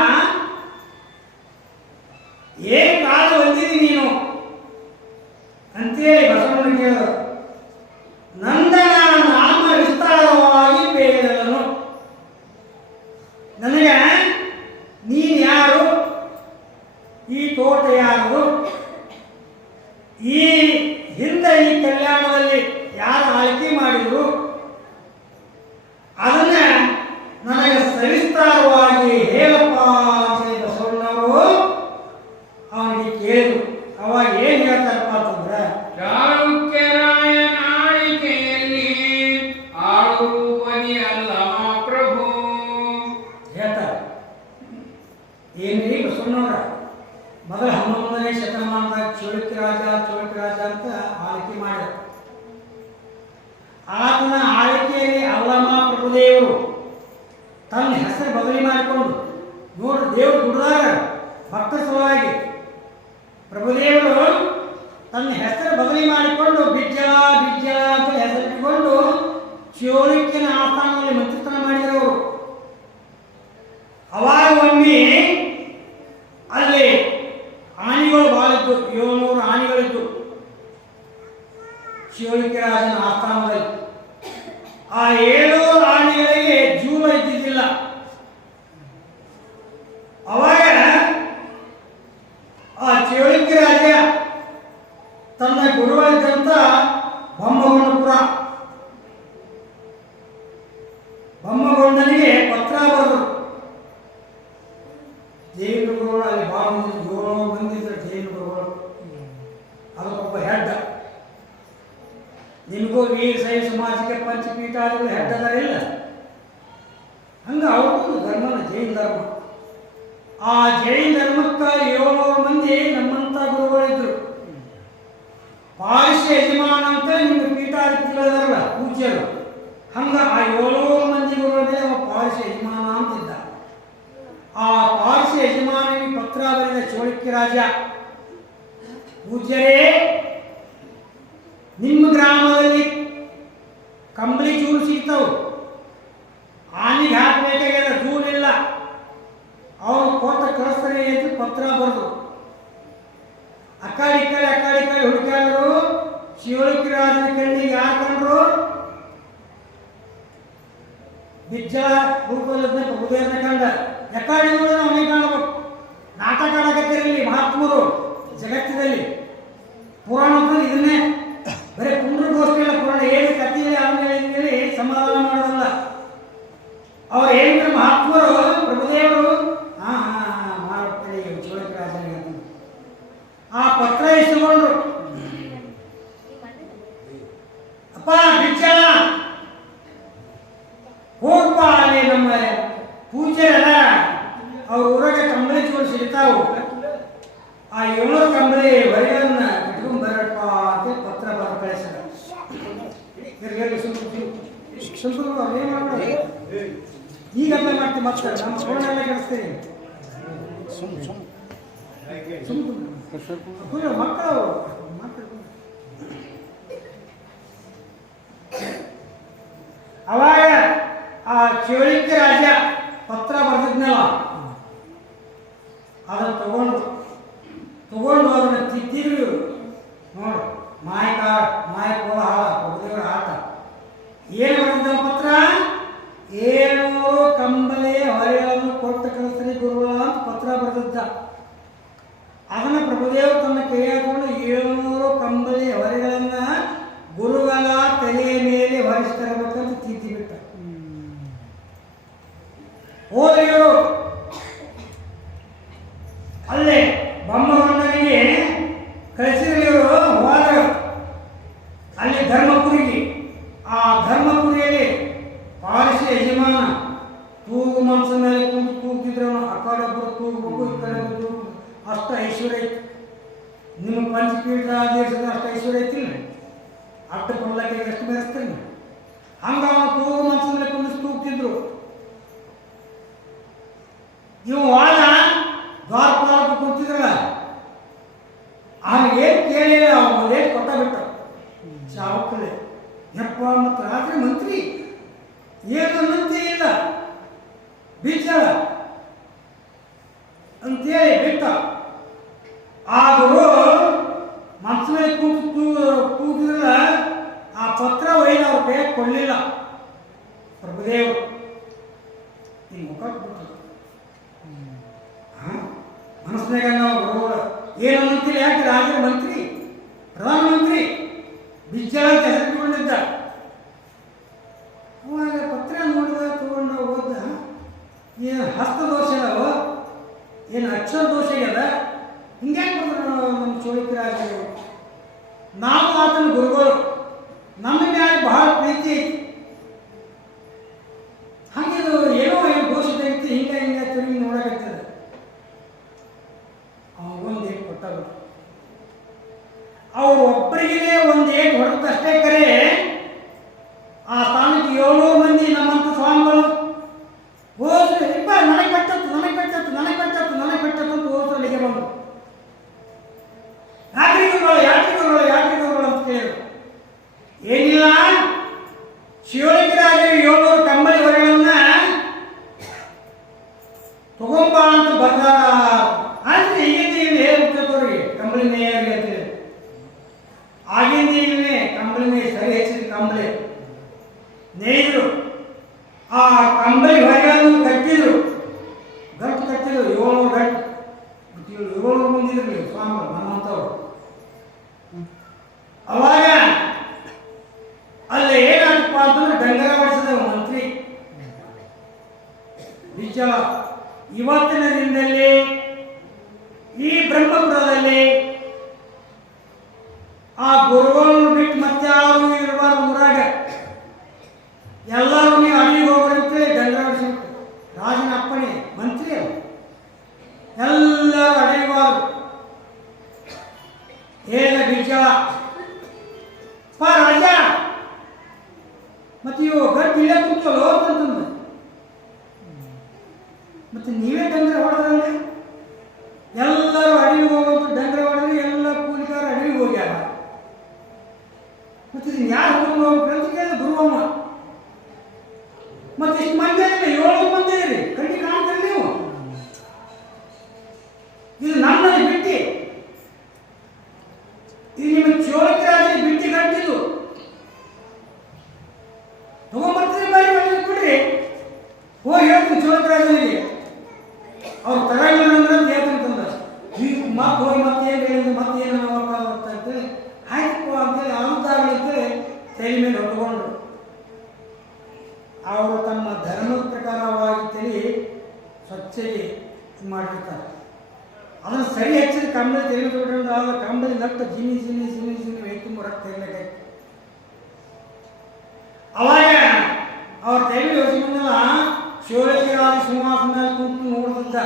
ಏನ್ ಕಾಲ ಬಂದಿದಿ ನೀನು ಅಂತೇಳಿ ಬಸವಣ್ಣ ಕೇಳಿದರು. ನಂದನ ನಾಮ ವಿಸ್ತಾರವಾಗಿ ಬೇಡದನು. ನನಗೆ ನೀನು ಯಾರು ಏನ್ರಿ ಬಸವಣ್ಣವ್ರ ಮೊದಲ 11ನೇ ಶತಮಾನದಾಗ ಚೋಳಕ್ಯ ರಾಜ ಅಂತ ಆಳ್ವಿಕೆ ಮಾಡ್ಯಾರ. ಆತನ ಆಳ್ವಿಕೆಯಲ್ಲಿ ಅಲ್ಲಮ ಪ್ರಭುದೇವರು ತನ್ನ ಹೆಸರು ಬದಲಿ ಮಾಡಿಕೊಂಡು ನೋಡ್ರಿ ದೇವ್ರು ದುಡ್ದಾಗ ಭಕ್ತರ ಸಲುವಾಗಿ ಪ್ರಭುದೇವರು ತನ್ನ ಹೆಸರು ಬದಲಿ ಮಾಡಿಕೊಂಡು ಬಿಜ್ಜಳ ಅಂತ ಹೆಸರಿಟ್ಟುಕೊಂಡು ಚೋಳಿಕ್ಯನ ಆಸ್ಥಾನದಲ್ಲಿ ಮಂತ್ರಿತನ ಮಾಡಿದರು. ಅವಾಗ ಒಮ್ಮೆ ಅಲ್ಲಿ ಆನೆಗಳು ಬಾಳಿದ್ದು 700 ಆನೆಗಳಿದ್ದು ಚೋಳಿಕ್ಯ ರಾಜನ ಆಸ್ಥಾನದಲ್ಲಿ. ಆ 700 ಆನೆಗಳಿಗೆ ಜೂಲ ಇದ್ದಿದ್ದಿಲ್ಲ. ಅವಾಗ ಆ ಚೋಳಿಕ್ಯ ರಾಜ ತನ್ನ ಗುರುವಾಗಿದ್ದಂಥ ಬೊಮ್ಮಗೊಂಡನಿಗೆ ಪತ್ರ ಬರೆದರು. ಜೈನ ಗುರುಗಳು ಅಲ್ಲಿ ಭಾಳ ಬಂದಿದ್ರು. ಜೈನ ಗುರುಗಳು ಅದಕ್ಕೊಬ್ಬ ಹೆಡ್ಡ. ನಿಮಗೂ ವೀರ ಶೈವ ಸಮಾಜಕ್ಕೆ ಪಂಚಪೀಠಾದಿಗಳು ಹೆಡ್ಡ ಇಲ್ಲ. ಹಂಗೆ ಅವ್ರಿಗೂ ಧರ್ಮನ ಜೈನ ಧರ್ಮ. ಆ ಜೈನ ಧರ್ಮಕ್ಕೆ 700 ಮಂದಿ ನಮ್ಮಂಥ ಗುರುಗಳಿದ್ರು. ಪಾರ್ಶ್ವ ಯಜಮಾನ ಅಂತ ನಿಮ್ಗೆ ಪೀಠಾಧಿಪತಿಗಳಿದಾರಲ್ಲ ಪೂಜ್ಯರು, ಹಂಗ ಆ 700 ಮಂದಿ ಗುರುಗಳ ಮೇಲೆ ಅವ ಪಾರ್ಶ್ವ ಯಜಮಾನ ಅಂತಿದ್ದ. ಆ ಪಾರ್ಶ್ವ ಯಜಮಾನಿಗೆ ಪತ್ರ ಬರೆದ ಚೋಳಿಕ್ಯ ರಾಜ, ಪೂಜ್ಯರೇ, ನಿಮ್ಮ ಗ್ರಾಮದಲ್ಲಿ ಕಂಬಳಿ ಚೂರು ಸಿಗ್ತಾವು, ಆನೆಗೆ ಹಾಕಬೇಕಾಗ್ಯದ, ಚೂರಿಲ್ಲ, ಅವರು ಕೊಟ್ಟ ಕಳಿಸ್ತಾರೆ ಅಂತ ಪತ್ರ ಬರೆದು ಆ ಕಡೆ ಹುಡುಕಾದ್ರು. ಚೋಳಿಕ್ಯ ರಾಜನ ಕಣ್ಣಿಗೆ ಯಾರು ಕಂಡ್ರು? ಬಿಜ್ಜಳ ರೂಪದಲ್ಲಿದ್ದ ಪ್ರಭುದೇವನ ಕಂಡ. ಎಕಡೆ ನೋಡಿದ್ರೆ ಅವನಿಗೆ ಕಾಣಬೇಕು. ನಾಟಕ ಆಡಕತ್ತಿರಲಿ ಮಹಾತ್ಮರು ಜಗತ್ತಿನಲ್ಲಿ. ಪುರಾಣ ಇದನ್ನೇ ಬರೀ ಪುಂಡ್ರಗೋಷ್ಠಿ ಎಲ್ಲ ಪುರಾಣ ಏನು ಕಥೆ ಆಮೇಲೆ ಸಮಾಧಾನ ಮಾಡೋದಲ್ಲ. ಅವ್ರು ಏನಂದ್ರೆ ಮಹಾತ್ಮರು ಪ್ರಭುದೇವರು ಮಾಡ್ತಾರೆ ಚೋಳಿಕ್ಯ ರಾಜನಿಗೆ ಆ ಪತ್ರ ಇಸ್ಕೊಂಡ್ರು. ಅಪ್ಪ ಬಿಜ್ಜಳ, ಹೋಗಪ್ಪ, ಅಲ್ಲಿ ನಮ್ಮ ಪೂಜ್ಯರಲ್ಲ ಅವ್ರ ಊರಾಗ ಕಂಬಳಿ ಚೋಳು ಸಿಗ್ತಾವು, ಆ 700 ಕಂಬಳಿ ಹೊರಗನ್ನ ಇಟ್ಕೊಂಡ್ ಬರಪ್ಪ ಅಂತ ಪತ್ರ ಬರೆದು ಕಳಿಸಿದ. ಸ್ವಲ್ಪ ಏನ್ ಮಾಡ್ಬೇಡ, ಈಗ ಅರ್ಥ ಮಾಡ್ತೀವಿ. ಮತ್ತೆ ನಮ್ಮ ಫೋನ್ ಎಲ್ಲ ಕಳಿಸ್ತೀವಿ. ಮಕ್ಕಳು ಅವಾಗ ಆ ಚೋಳಿಕ್ಯ ರಾಜ ಪತ್ರ ಬರೆದಿದ್ನಲ್ಲ, ಅದನ್ನು ತಗೊಂಡು ಅದನ್ನು ತಿದ್ದಿರು. ನೋಡು, ಮಾಯ ಕೋಲಾಹಲ ಪ್ರಭುದೇವರ ಆಟ. ಏನು ಬರೆದಿದ್ದ ಪತ್ರ? 700 ಕಂಬಳಿ ಹೊರೆಗಳನ್ನು ಕೊಟ್ಟು ಕಳಿಸ್ರಿ ಗುರುಗಳ ಅಂತ ಪತ್ರ ಬರೆದಿದ್ದ. ಅದನ್ನು ಪ್ರಭುದೇವರು ತನ್ನ ಕೈಯಾಕೊಂಡು 700 ಕಂಬಳಿ ಹೊರೆಗಳನ್ನ ಗುರುಗಳ ತಲೆಯ ಮೇಲೆ ಹೊರಿಸ್ತರಬೇಕಂತ ತಿದ್ದಿಬಿಟ್ಟ. ಹೋದವರು ಅಲ್ಲೇ ಬೊಮ್ಮಗೊಂಡನಿಗೆ ಕಳಿಸಿದವರು ಹೋದ ಅಲ್ಲಿ ಧರ್ಮಪುರಿಗೆ. ಆ ಧರ್ಮಪುರಿಯಲ್ಲಿ ಪಾರ್ಶ್ವ ಯಜಮಾನ ತೂಗು ಮನಸ್ಸ ಮೇಲೆ ಕುಂತು ಕೂಗ್ತಿದ್ರು. ಆ ಕಡೆ ಒಬ್ಬರು ತೂಗಬೇಕು, ಈ ಕಡೆ ಒಬ್ಬರು. ಅಷ್ಟು ಐಶ್ವರ್ಯ ಐತಿ ನಿಮ್ಮ ಪಂಚಪೀಠ ದೇಶದ, ಅಷ್ಟು ಐಶ್ವರ್ಯ ಐತಿಲ್ಲ. ಅಡ್ಡ ಕೊಡ್ಲಕ್ಕೆ ಎಷ್ಟು ಬೆರೆಸ್ತೀನಿ. ಹಂಗ ಅವನು ತೂಗು ಮನಸ್ಸ ಮೇಲೆ ಕುಂದಿಸಿ ತೂಗ್ತಿದ್ರು. ಇವು ವಾದ ದ್ವಾರಪಾಲಕ ಕುಂತಿದ್ರಲ್ಲ, ಅವನಿಗೇನು ಕೇಳಿಲ್ಲ, ಅವನು ಏನು ಕೊಟ್ಟ ಬಿಟ್ಟ ಚಾವಕ್ಕಲೆ. ಯಪ್ಪ, ಮತ್ತು ರಾತ್ರಿ ಮಂತ್ರಿ ಏನು ನಂತೆ ಇಲ್ಲ ಬಿಜ್ಜಳ ಅಂತೇಳಿ ಬಿಟ್ಟ. ಆದರೂ ಮನಸ್ಸು ಮೇಲೆ ಕೂಗಿದ್ರಲ್ಲ, ಆ ಪತ್ರ ಒಯ್ದು ಅವ್ರ ಕೈ ಕೊಡಲಿಲ್ಲ ಪ್ರಭುದೇವರು. ಈ ಮುಖ ಬಿಟ್ಟು ಮನಸ್ಸಿನಾಗ ನಾವು ಗುರುಗಳು ಏನಂತೀವಿ? ಯಾಕೆ ರಾಜರ ಮಂತ್ರಿ, ಪ್ರಧಾನಮಂತ್ರಿ ಬಿಜ್ಜಳ ಅಂತ ಹೆಸರಿಟ್ಕೊಂಡಿದ್ದ. ಅವಾಗ ಪತ್ರ ನೋಡಿದ, ತಗೊಂಡು ಓದ. ಏನು ಹಸ್ತದೋಷ ಅದಾವ, ಏನು ಅಕ್ಷರ ದೋಷ ಆಗ್ಯದ, ಹಿಂಗ್ಯಾಕೆ ಬಂದ್ರು ನಮ್ಮ ಚೋಳಿಕ್ಯ ರಾಜರು? ನಾವು ಆತನ ಗುರುಗಳು, ನಮ್ಮ ಮ್ಯಾಲೆ ಬಹಳ ಪ್ರೀತಿ ಐತಿ. ಹಾಗೆ ಏನೋ ಏನು ದೋಷ ತೆಗಿತು, ಹಿಂಗೆ ತಿರುಗಿ ನೋಡಕತ್ತದ. ಒಬ್ಬರಿಗೇ ಒಂದು ಏಟು ಹೊಡೆದಷ್ಟೇ ಕರೆ ಆ ಸ್ಥಾನಕ್ಕೆ 700 ಮಂದಿ ನಮ್ಮಂತ ಸ್ವಾಮಿಗಳು ಹೋದ್ರೆ ಇಪ್ಪ ನನಗೆ ಕಟ್ಟತ್ತು ನನಗೆ ಕಟ್ಟತ್ತು ನನಗೆ ಕಟ್ಟತ್ತು ನನಗೆ ಕಟ್ಟತ್ತು ಅಂತ ಹೋಸಲಿಗೆ ಬಂದರು. ಯಾತ್ರಿಕರುಗಳು ಯಾತ್ರಿಕರುಗಳು ಯಾತ್ರಿಕರುಗಳು ಅಂತ ಕೇಳಿದ್ರು. ಏನಿಲ್ಲ, ಶಿವಲಿಂಗ ರಾಜರು 700 ಕಂಬಳಿ ಹೊರೆಗಳನ್ನ ತಗೊಂಬ ಅಂತ ಬರ್ದಾರ. ಆದರೆ ಈಗಿಂದ ಇಲ್ಲಿ ಹೇಳ್ತವ್ರಿಗೆ ಕಂಬಳಿ ಮೇಯರಿಗೆ ಅಂತ ಹೇಳಿ ಆಗಿಂದ ಈಗಲೇ ಕಂಬಳಿ ಮೇಯ ಸರಿ ಹೆಚ್ಚಿದ ಕಂಬಳಿ ನೇಯ್ದರು. ಆ ಕಂಬಳಿ ಹೊರೆಗಳನ್ನು ಕಟ್ಟಿದ್ರು, ಗಂಟು ಕಟ್ಟಿದ್ರು 700 ಗಂಟು. 700 ಮುಂದಿರಲಿ ಸ್ವಾಮಿಗಳು ನಮ್ಮಂಥವ್ರು. ಅವಾಗ ಅಲ್ಲಿ ಏನಾಗಪ್ಪ ಅಂತಂದ್ರೆ ಗಂಗರ ವರ್ಷದ ಮಂತ್ರಿ ನಿಜ ಇವತ್ತಿನ ದಿನದಲ್ಲಿ ಈ ಬ್ರಹ್ಮಪುರದಲ್ಲಿ ಆ ಗುರುಗಳನ್ನು ಬಿಟ್ಟು ಮತ್ತೆ ಯಾರು ಇರಬಾರ್ದು. ಊರಾಗ ಎಲ್ಲರೂ ನೀವು ಅಡಿಗೆ ಹೋಗ್ರಂತೇಳಿ ಗಂಗರ ವರ್ಷ ರಾಜನ ಅಪ್ಪಣೆ ಮಂತ್ರಿ ಅಲ್ಲ, ಎಲ್ಲರೂ ಅಡಿಗೆಬಾರ್ದು. ಏನ ಬೀಜ ರಾಜ ಮತ್ತೆ ಇವು ಗಟ್ಟಿ ಇಳೆ ಕುಂತಲ್ಲ ಅಂತಂದ್ರೆ ಮತ್ತೆ ನೀವೇ ಡಂಗ್ರೆ ಹೊಡೆದ್ರಲ್ಲಿ ಎಲ್ಲರೂ ಅಡಿಗೆ ಹೋಗೋದು ಡಂಗ್ರೆ ಹೊಡೆದ್ರೆ ಎಲ್ಲ ಕೂಲಿಕಾರ ಅಡಿಗೆ ಹೋಗ್ಯಾರ. ಮತ್ತೆ ಇದನ್ನ ಯಾರು ಹೋಗ್ಕೊಂಡು ಹೋಗ್ಬೇಕು ಅಂತ ಕೇಳಿದ ಗುರುವಮ್ಮ. ಮತ್ತೆ ಇಷ್ಟು ಮಂದಿ ಅಂದರೆ 7 ಮಂದಿ ಇರಿ ಕಣ್ಣಿ ಕಾಣ್ತಾರೆ ನೀವು. ಇದು ನಮ್ಮಲ್ಲಿ ಬಿಟ್ಟು ಇದು ನಿಮ್ಮ ಚೋಳಕ್ಕೆ ರಾಜನಿಗೆ ಬಿಟ್ಟು ಕಟ್ಟಿದ್ದು ತಗೊಂಡ್ಬರ್ತೀರಿ ಬಾರಿ ಮನೆಗೆ ಕೊಡ್ರಿ. ಹೋಗಿ ಹೇಳ್ತೀನಿ ಚೋಳಕ್ಕೆ ರಾಜನಿಗೆ, ಅವ್ರು ತರಂಗಿಲ್ಲ ಅಂದ್ರೆ ಹೇಳ್ತಂತಂದ ಈಗ ಮತ್ತೆ ಹೋಗಿ ಮತ್ತೆ ಏನು ಹೇಳಿದ್ರು ಮತ್ತೆ ಏನು ಹೋಗ್ತಾ ಅಂತೇಳಿ ಆಯ್ತಪ್ಪ ಅಂತೇಳಿ ಅನುದಾಗಲಿ ಅಂತೇಳಿ ತಲೆ ಮೇಲೆ ಹೊತ್ಕೊಂಡ್ರು. ಅವರು ತಮ್ಮ ಧರ್ಮದ ಪ್ರಕಾರವಾಗಿ ತಲೆ ಸ್ವಚ್ಛಗೆ ಮಾಡಿರ್ತಾರೆ. ಅದನ್ನು ಸರಿ ಹೆಚ್ಚಿದ ಕಂಬಳಿ ತೆಗೆದುಕೊಂಡ್ರೆ ಆಗ ಕಂಬಳಿ ಲಕ್ಕ ಜಿನಿ ಜಿನಿ ಜಿನಿ ಜಿನಿ ವೈಕುಂಬ ರಕ್ತ ತೆಗಬೇಕಾಯ್ತು. ಅವಾಗ ಅವ್ರ ತೆಗೆ ಯೋಚಿಸಿಕೊಂಡಲ್ಲ ಶಿವಲಿಂಗರಾಜ ಸಿಂಹಾಸನ ಮೇಲೆ ಕುಂತು ನೋಡ್ತಿದ್ದ.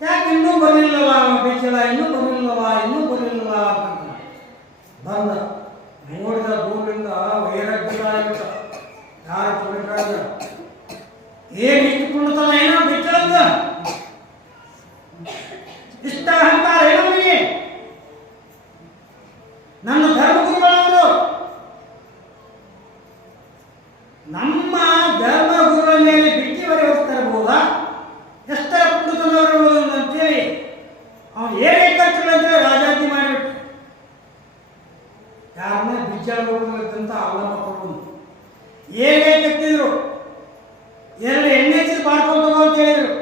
ಯಾಕೆ ಇನ್ನೂ ಬರಲಿಲ್ಲವ ಬೇಚಲ, ಇನ್ನೂ ಬರಲಿಲ್ಲವ ಇನ್ನೂ ಬರಲಿಲ್ಲವ ಅಂತ ಬಂದ. ನೋಡಿದ ದೂರದಿಂದ ವೈರಾಗ್ಯರಾಗಿದ್ದ ಯಾರು ಶಿವಲಿಂಗರಾಜ ಏನು ಇಟ್ಟುಕೊಂಡತಲ್ಲ ಏನೋ ಬಿಟ್ಟಂದ ಇಷ್ಟ ಅಹಂಕಾರ ಏನೋ ನನಗೆ. ನನ್ನ ಧರ್ಮಗುರುಗಳವರು ನಮ್ಮ ಧರ್ಮಗುರುಗಳ ಮೇಲೆ ಬಿಟ್ಟಿವರೆ ಹೊರಿಸ್ತಾ ಇರಬಹುದಾ, ಎಷ್ಟರ ಪುಂಡತನವರು ಅಂತೇಳಿ ಅವನು ಏನೇ ಕಟ್ಟಲು ಅಂತೇಳಿ ರಾಜಾಜ್ಞೆ ಮಾಡಿಬಿಟ್ಟು ಯಾರನ್ನ ಬಿಜ್ಜಾಡುವಂತ ಅವಲ ಮಕ್ಕಳು ಏನೇ ಕಟ್ಟಿದ್ರು 2 ಎಣ್ಣೆ ಹಚ್ಚಿ ಬಾರ್ಕೊಂಡು ತಗೋ ಅಂತ ಹೇಳಿದ್ರು.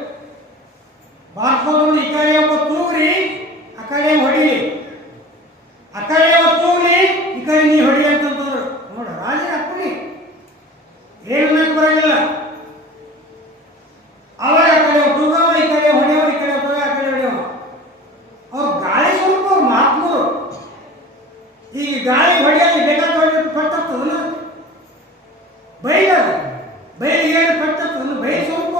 ಬಾರ್ಕೊಂಡು ಈ ಕಡೆ ಒಬ್ಬ ತೂಗ್ರಿ ಆ ಕಡೆ ಹೊಡಿಲಿ, ಆ ಕಡೆ ಒಬ್ಬ ತೂಗ್ಲಿ ಈ ಕಡೆ ನೀ ಹೊಡಿ ಅಂತಂತಂದ್ರು. ನೋಡ ರಾಜನ ಅಪ್ಪಣಿ ಏನು ಬರಂಗಿಲ್ಲ. ಅವಾಗ ಆ ಕಡೆ ತೂಗವ ಈ ಕಡೆ ಹೊಡೆಯವ ಈ ಕಡೆ ತೂಗ ಆ ಕಡೆ ಹೊಡೆಯವ. ಅವ್ರು ಗಾಳಿ ಸ್ವಲ್ಪ ಅವ್ರು ಮಾತ್ಮರು ಈಗ ಗಾಳಿ ಹೊಡೆಯಲ್ಲಿ ಬೇಕಾದ ಹೊಡೆದು ಪಟ್ಟತ್ತದನ್ನ ಬೈಲ ಬೈಲಿ ಹೇಳಿ ಪಟ್ಟತ್ತದನ್ನು ಬೈ ಸ್ವಲ್ಪ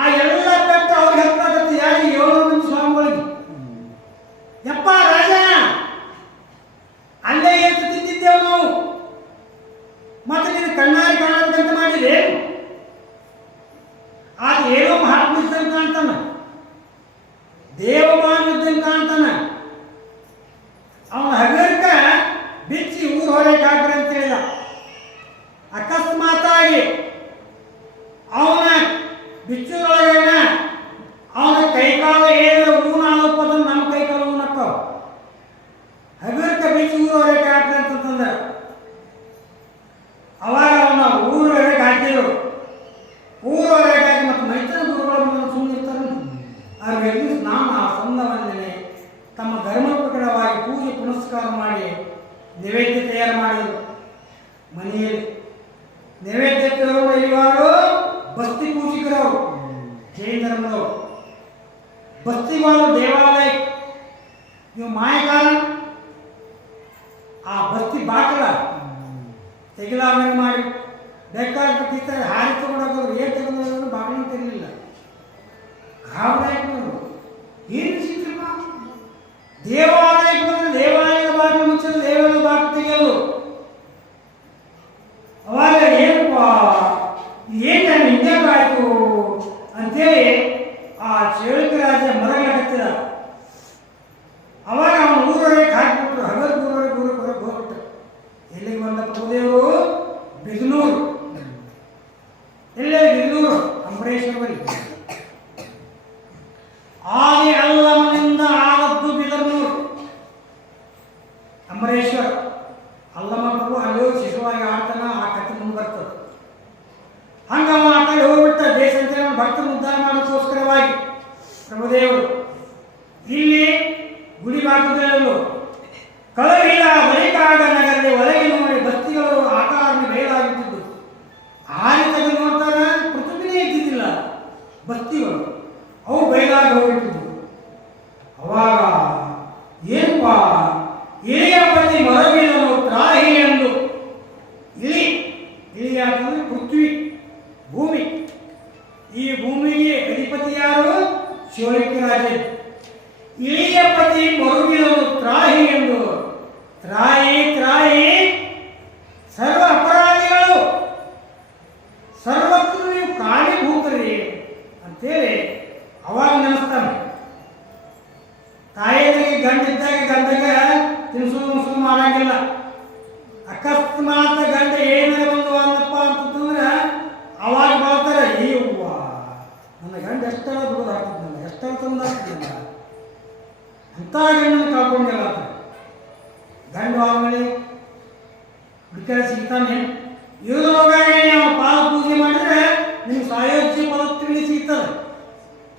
ಆ ಎಲ್ಲ ಪೆಟ್ಟು ಅವ್ರಿಗೆ ಹತ್ತಾಗತ್ತೆ. ಯಾರು 7 ಮಂದಿ ಸ್ವಾಮಿಗಳಿಗೆ ಯಪ್ಪ ರಾಜ ಅಲ್ಲೇ ಎದ್ದು ತಿಂದಿದ್ದೇವೆ ನಾವು, ಮತ್ತೆ ನೀನು ಕಣ್ಣಾರಿ ಕಾಣಬೇಕಂತ ಮಾಡಿದೆ. ಆಗ ಏನೋ ಮಹಾತ್ಮ ಇದ್ದಂಗೆ ಕಾಣ್ತಾನ, ದೇವಮಾನ ಇದ್ದಂಗೆ ಕಾಣ್ತಾನ. ಅವನ ಹಗರ್ಕ ಬಿಚ್ಚಿ ಊರು ಹೊರಗೆ ಹಾಕ್ರಿ ಅಂತ ಹೇಳಿದ. ಅಕಸ್ಮಾತಾಗಿ ಅವನ ಬಿಚ್ಚುದೊಳಗೇನ ಅವನ ಕೈಕಾಲು ಏನಾರ ಊನ ಆಗೋಪದ ನಮ್ಮ ಕೈಕಾಲು ಊನಕ್ಕವ ಹಗರ್ಕ ಬಿಚ್ಚಿ ಊರು ಹೊರಗೆ ಹಾಕ್ರಿ ಅಂತಂದ್ರೆ ಅವಾಗ ಅವನ ಊರು ಹೊರಗೆ ಹಾಕಿದ್ರು. ಊರು ಹೊರಗೆ ಹಾಕಿ ಮತ್ತು ಮೈತ್ರಿ ಗುರುಗಳು ಸುಮ್ಮನಿರ್ತಾರೆ. ಅವ್ರಿಗೆ ಸ್ನಾನ ಸಂದವಂದನೆ ತಮ್ಮ ಧರ್ಮ ಪ್ರಕಟವಾಗಿ ಪೂಜೆ ಪುನಸ್ಕಾರ ಮಾಡಿ ನೈವೇದ್ಯ ತಯಾರು ಮಾಡಿದರು. ಮನೆಯಲ್ಲಿ ನೈವೇದ್ಯ ಇರುವಾರು ಬಸ್ತಿ ಪೂಜಕರವರು ಜೈನ ಧರ್ಮದವರು. ಬಸ್ತಿವಾರು ದೇವಾಲಯ ಇವು ಮಾಯಕಾಲ ಆ ಬಸ್ತಿ ಬಾಕಲ ತೆಗಿಲಾರ್ದಂಗೆ ಮಾಡಿ ಬೇಕಾದ ಹಾರಿ ತಗೊಂಡೋಗೋರು ಏನು ತಗೊಂಡೋದ್ರು ಬಾಗಿಲು ತೆಗಲಿಲ್ಲ. ಗಾಬರಿ ಆಯ್ತು. ಏನು ಸಿಕ್ಕಿಲ್ಲ ಭಕ್ತರು ಉದ್ಧಾರ ಮಾಡೋಕ್ಕೋಸ್ಕರವಾಗಿ ಪ್ರಭುದೇವರು ಇಲ್ಲಿ ಗುಡಿ ಭಾಗದಲ್ಲೂ ಕಳವಿಲ ಬಳಿಕಾಗ ನಗರದಲ್ಲಿ ಒಳಗೆ ನೋಡಿ ಬಸ್ತಿಗಳು ಆಕಾರವನ್ನು ಬಯಲಾಗುತ್ತಿದ್ದು ಆನೆ ತೆಗೆದು ನೋಡ್ತಾರೆ ಪೃಥ್ವಿನೇ ಇದ್ದಿದ್ದಿಲ್ಲ ಬಸ್ತಿಗಳು ಅವು ಬಯಲಾಗಿ ಹೋಗಿಟ್ಟಿದ್ದು. ಅವಾಗ ಏನಪ್ಪ ಇಳಿಯ ಪತಿ ಮರವಿದನು ತ್ರಾಹಿ ಎಂದು ಇಳಿ ಯಾಕಂದ್ರೆ ಪೃಥ್ವಿ ಭೂಮಿ, ಈ ಭೂಮಿಗೆ ಅಧಿಪತಿ ಯಾರು? ಶಿವಲಿಂಗ ರಾಜ. ಇಳಿಯ ಪತಿ ಮರುಗಿದನು ತ್ರಾಹಿ ಎಂದು. ತ್ರಾಹಿ ಸರ್ವ ಅಪರಾಧಿಗಳು, ಸರ್ವಕ್ಕೂ ನೀವು ಕಾರಣೀಭೂತರಿ ಅಂತೇಳಿ ಅವಾಗ ನೆನೆಸ್ತಾನೆ. ತಾಯಿಯರಿಗೆ ಗಂಡಿದ್ದಾಗ ಗಂಡಗ ತಿನ್ಸು ಮಾಡಂಗಿಲ್ಲ. ಅಕಸ್ಮಾತ್ ಗಂಡ ಏನಾರ ಒಂದು ಅಂದಪ್ಪ ಅಂತಂದ್ರೆ ಅವಾಗ ಮಾಡ್ತಾರೆ, ಅಯ್ಯವ್ವ ನನ್ನ ಗಂಡ ಎಷ್ಟೆಲ್ಲ ದುಡ್ದು ಹಾಕ್ತಿದ್ನಲ್ಲ, ಎಷ್ಟೆಲ್ಲ ತಂದು ಹಾಕ್ತಿದ್ನಲ್ಲ ಅಂತ ಗಂಡನ ಕಳ್ಕೊಂಡಿಲ್ಲ. ಗಂಡು ಆದ್ಮೇಲೆ ಹುಡುಕಿ ಸಿಗ್ತಾನೆ. ಇರೋಗಾಗೆ ಅವನ ಪಾದ ಪೂಜೆ ಮಾಡಿದ್ರೆ ನಿಮ್ಗೆ ಸಾಯೋಜ್ಯ ಪದತ್ವಲ್ಲಿ ಸಿಗ್ತದೆ,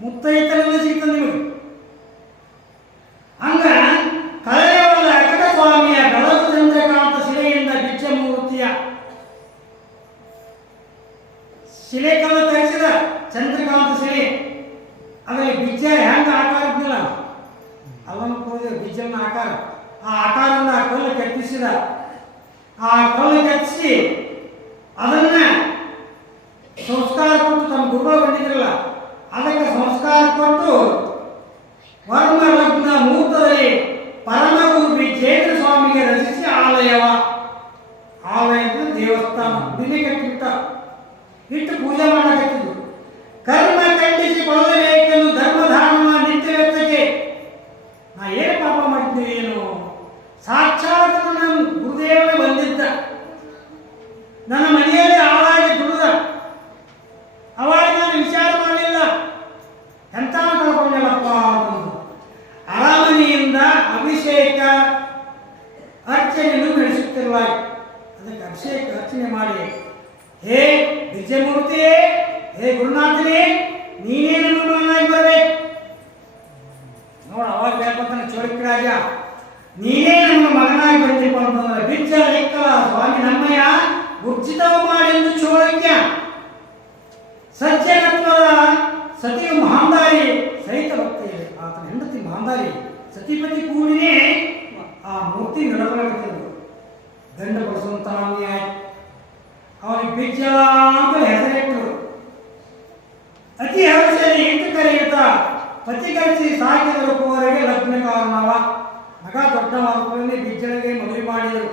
ಮುತ್ತೈತರಿಂದ ಸಿಗ್ತದೆ ನಿಮಗೆ. ಹಂಗ ಕಳೆಯವಲ್ಲ ಅಕಟ ಸ್ವಾಮಿಯ ಬೆಳಗು ಚಂದ್ರಕಾಂತ ಶಿಲೆಯಿಂದ ಬಿಚ್ಚ ಮೂರ್ತಿಯ ಶಿಲೆ ಕಲ್ಲು ತರಿಸಿದ ಚಂದ್ರಕಾಂತ ಶಿಲೆ, ಅದರಲ್ಲಿ ಬಿಜ್ಜ ಹೆಂಗ ಆಕಾರ ಇದ್ದಿಲ್ಲ, ಅಲ್ಲಮ್ಮ ಹೋದ ಬಿಜ್ಜನ ಆಕಾರ, ಆ ಆಕಾರವನ್ನು ಆ ಕಲ್ಲು ಕೆತ್ತಿಸಿದ. ಆ ಕಲ್ಲು ಕೆತ್ತಿಸಿ ಅದನ್ನ ಸಂಸ್ಕಾರ ಕೊಟ್ಟು ತಮ್ಮ ಗುರುಗಳು ಬಂದಿದ್ರಲ್ಲ ಅದಕ್ಕೆ ಸಂಸ್ಕಾರ ಕೊಟ್ಟು ವರ್ಮ ಲಗ್ನ ಮುಹೂರ್ತದಲ್ಲಿ ಪರಮಗುರು ವಿಜೇಂದ್ರ ಸ್ವಾಮಿಗೆ ರಚಿಸಿ ಆಲಯ ದೇವಸ್ಥಾನ ಗುಡಿನೇ ಕಟ್ಟಿಬಿಟ್ಟ, ಇಟ್ಟು ಪೂಜೆ ಮಾಡಕತ್ತಿದ್ರು. ಕರ್ಮ ಖಂಡಿಸಿಕೊಳ್ಳಬೇಕೆಂದು ಧರ್ಮಧಾಮ ನಿತ್ಯವೆತ್ತಗೆ ನಾ ಏನು ಪಾಪ ಮಾಡಿದ್ವಿ ಏನು, ಸಾಕ್ಷಾತ್ ನನ್ನ ಗುರುದೇವನೇ ಬಂದಿದ್ದ, ನನ್ನ ಮನೆಯಲ್ಲಿ ಆಳಾಗಿ ದುಡಿದ, ಅವಾಗ ನಾನು ವಿಚಾರ ಮಾಡಲಿಲ್ಲ ಎಂತ ಕಳ್ಕೊಂಡಲ್ಲಪ್ಪ ಅಂತಂದು ಅರಮನೆಯಿಂದ ಅಭಿಷೇಕ ಅರ್ಚನೆಯನ್ನು ನಡೆಸುತ್ತಿರಲ್ಲ. ಅದಕ್ಕೆ ಅಭಿಷೇಕ ಅರ್ಚನೆ ಮಾಡಿ, ಹೇ ವಿಜಯಮೂರ್ತಿ, ಹೇ ಗುರುನಾಥನೇ, ನೀನೇ ನಮ್ಮ ಮಗನಾಗಿ ಬರಬೇಕು ನೋಡ. ಅವಾಗ ಹೇಳ್ಕೊತಾನೆ ಚೋಳಿಕ ರಾಜ, ನೀನೇ ನಮ್ಮ ಮಗನಾಗಿ ಬರ್ತೀಪ ಅಂತಂದ್ರೆ ಬಿಜ್ಜ ಲೆಕ್ಕಲ ಸ್ವಾಮಿ ನಮ್ಮಯ್ಯ ಉರ್ಜಿತವ ಮಾಡೆಂದು ಚೋಳಿಕ್ಯ ಸಜ್ಜನತ್ವದ ಸತಿಯು ಮಹಾಂದಾರಿ ಸಹಿತ ಭಕ್ತಿ, ಆತನ ಹೆಂಡತಿ ಮಹಾಂದಾರಿ ಸತಿಪತಿ ಕೂಡಿನೇ ಆ ಮೂರ್ತಿ ನಡಬರಾಗುತ್ತಿದ್ದು. ದಂಡ ಪಡಿಸುವಂತ ಆಯ್ತು. ಅವನಿಗೆ ಬಿಜ್ಜ ಅಂತ ಹೆಸರಿಟ್ಟರು. ಅತಿ ಹರ್ಷದಲ್ಲಿ ಇಂಟು ಕರೆಯುತ್ತಾ ಪತಿ ಕಳಿಸಿ ಸಾಕಿದರು ಕೋವರೆಗೆ ಲಗ್ನ ಕಾರಣವ ಮಗ ದೊಡ್ಡ ಮಾತುಗಳಲ್ಲಿ ಬಿಜ್ಜಳಿಗೆ ಮದುವೆ ಮಾಡಿದರು.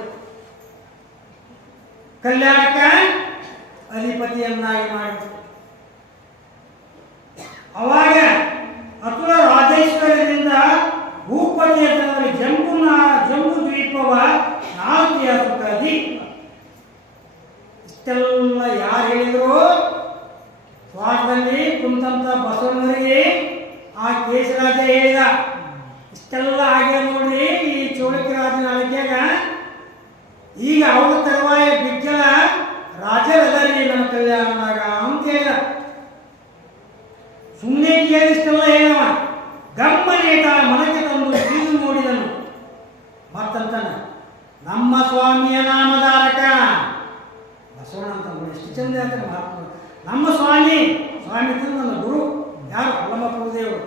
ಕಲ್ಯಾಣಕ್ಕೆ ಅಧಿಪತಿಯನ್ನಾಗಿ ಮಾಡಿದರು. ಅವಾಗ ಅತುಲ ರಾಜೇಶ್ವರದಿಂದ ಭೂಪತಿಯ ಜಂಬು ದ್ವೀಪವ ನಾಲ್ಕಿಯ ಸುಖದಿ. ಇಷ್ಟೆಲ್ಲ ಯಾರು ಹೇಳಿದ್ರು? ಸ್ವಾಗತದಲ್ಲಿ ಕುಂತಂತ ಬಸವಣ್ಣವರಿಗೆ ಆ ಕೇಶರಾಜ ಹೇಳಿದ. ಇಷ್ಟೆಲ್ಲ ಆಗಿದೆ ನೋಡ್ರಿ ಈ ಚೋಳಕ ರಾಜನ ಆಳ್ಕೆಯಾಗ. ಈಗ ಅವನ ತರುವಾಯ ಬಿಜ್ಜಳ ರಾಜರದರಿ ನಮ್ಮ ಕಲ್ಯಾಣದಾಗ ಅಂತ ಹೇಳಿದ. ಸುಮ್ಮನೆ ಕೇಳಿಷ್ಟೆಲ್ಲ ಹೇಳವ, ಗಮ್ಮನೇತ ಮನಕ್ಕೆ ತಂದು ತಿಳಿದು ನೋಡಿದನು. ಮತ್ತಂತಾನ, ನಮ್ಮ ಸ್ವಾಮಿಯ ನಾಮಧಾರಕ ಬಸವಣ್ಣ ಅಂತ ನೋಡಿ ಎಷ್ಟು ಚಂದ ಹೇಳ್ತಾರೆ ಮಾತು. ನಮ್ಮ ಸ್ವಾಮಿ ನನ್ನ ಗುರು ಯಾರು? ಅಲ್ಲಮ್ಮ ಪ್ರಭುದೇವರು.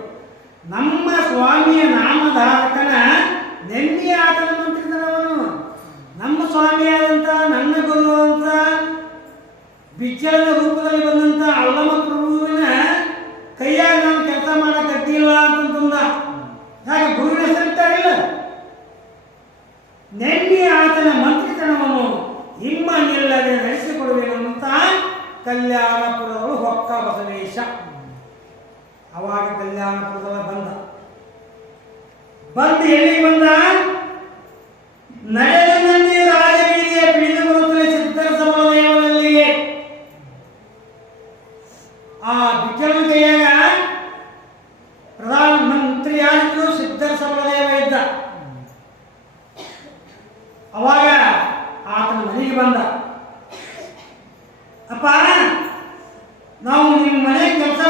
ನಮ್ಮ ಸ್ವಾಮಿಯ ನಾಮಧಾರಕನ ನೆಮ್ಮಿ ಆತನ ಮಂತ್ರಿದನವನು. ನಮ್ಮ ಸ್ವಾಮಿಯಾದಂಥ ನನ್ನ ಗುರು ಅಂತ ಬಿಜ್ಜಳದ ರೂಪದಲ್ಲಿ ಬಂದಂಥ ಅಲ್ಲಮ್ಮ ಪ್ರಭುವಿನ ಕೈಯಾಗ ನಾನು ಕೆಲಸ ಮಾಡಕ್ಕೆ ಅಡ್ಡಿಲ್ಲ ಅಂತಂದ. ಹಾಗೆ ಗುರುವಿನ ಹೆಸರಿಟ್ಟಾರಿಲ್ಲ. ನೆಮ್ಮಿ ಆತನ ಮಂತ್ರಿತನವನ್ನು ಹಿಮ್ಮನಿಲ್ಲದೆ ನಡೆಸಿಕೊಡುವೆನಂತ ಕಲ್ಯಾಣಪುರದವರು ಹೊಕ್ಕ ಬಸವೇಶ. ಅವಾಗ ಕಲ್ಯಾಣಪುರದಲ್ಲ ಬಂದು ಎಲ್ಲಿಗೆ ಬಂದ? ನಡೆದ ಮಂದಿ ರಾಜಬೀದಿಯ ಪಿಡಿದು ಬರುತ್ತಲೇ ಸಿದ್ಧರ ಸಭಾಲಯದಲ್ಲಿಗೆ. ಆ ಬಿಜ್ಜಳನ ಕೈಯಾಗ ಪ್ರಧಾನ ಮಂತ್ರಿ ಯಾರಿದ್ರು? ಸಿದ್ಧರ ಸಭಾಲಯ ಇದ್ದ. ಅವಾಗ ಆತನ ಮನೆಗೆ ಬಂದ. ಅಪ್ಪ, ನಾವು ನಿಮ್ಮ ಮನೆ ಕೆಲಸ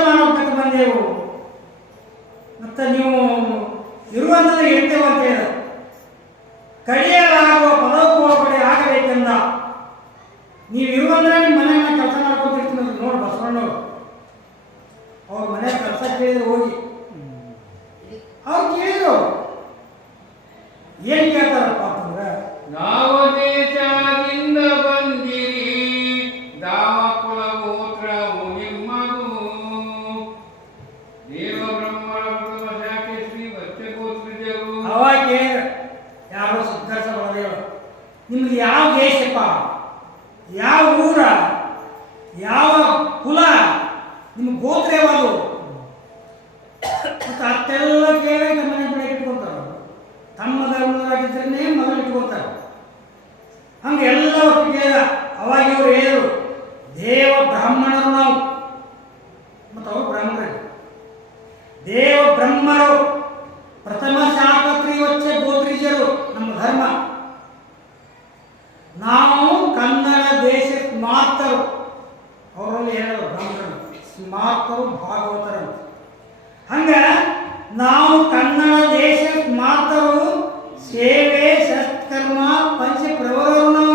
ಅವ್ರ ಮನೆ ಕೆಲಸ ಕೇಳಿದ್ರು ಹೋಗಿ. ಅವ್ರು ಕೇಳಿದ್ರು ಏನ್ ಕೇಳ್ತಾರಪ್ಪ ಅಂತಂದ್ರೆ, ಯಾವ ದೇಶದಿಂದ ಬಂದಿರಿ, ದಾವ ಕುಲ ಗೋತ್ರವು ನಿಮ್ಮದು, ದೇವ ಬ್ರಹ್ಮರ ಕುಟುಂಬ ಶಾಖೆ ಶ್ರೀ ಭಕ್ತ ಗೋತ್ರಜರು. ಅವಾಗ ಕೇಳಿದ್ರು ಯಾರೋ ಸಿದ್ಧಾರ್ಥ ಬಲದೇವ, ನಿಮ್ಗೆ ಯಾವ ದೇಶಪ್ಪ, ಯಾವ ಊರ, ಯಾವ ಕುಲ, ನಿಮ್ಮ ಗೋತ್ರ ಯಾವುದು ಮತ್ತು ಅಷ್ಟೆಲ್ಲ ಕೇಳಿ ನಮ್ಮ ಮನೆ ಕಡೆ ಇಟ್ಕೊತಾರೆ. ತಮ್ಮ ಧರ್ಮದಾಗಿದ್ದರೆ ಮೊದಲು ಇಟ್ಕೊತಾರೆ. ಹಂಗೆ ಎಲ್ಲ ಒಟ್ಟು ಕೇಳಿದ. ಅವಾಗ ಇವರು ಹೇಳಿದರು, ದೇವ ಬ್ರಾಹ್ಮಣರು ನಾವು, ಮತ್ತು ಅವರು ಬ್ರಾಹ್ಮಣರು. ದೇವ ಬ್ರಹ್ಮರು ಪ್ರಥಮ ಶಾಖತ್ರಿ ವಚ್ಚ ಗೋತ್ರಿಜರು ನಮ್ಮ ಧರ್ಮ. ನಾವು ಕನ್ನಡ ದೇಶ ಸ್ಮಾರ್ತರು. ಅವರಲ್ಲಿ ಹೇಳೋದು ಬ್ರಾಹ್ಮಣರು ಸ್ಮಾರ್ತರು ಭಾಗವತರು. ಹಂಗ ನಾವು ಕನ್ನಡ ದೇಶ ಸ್ಮಾರ್ತರು ಸೇವೆ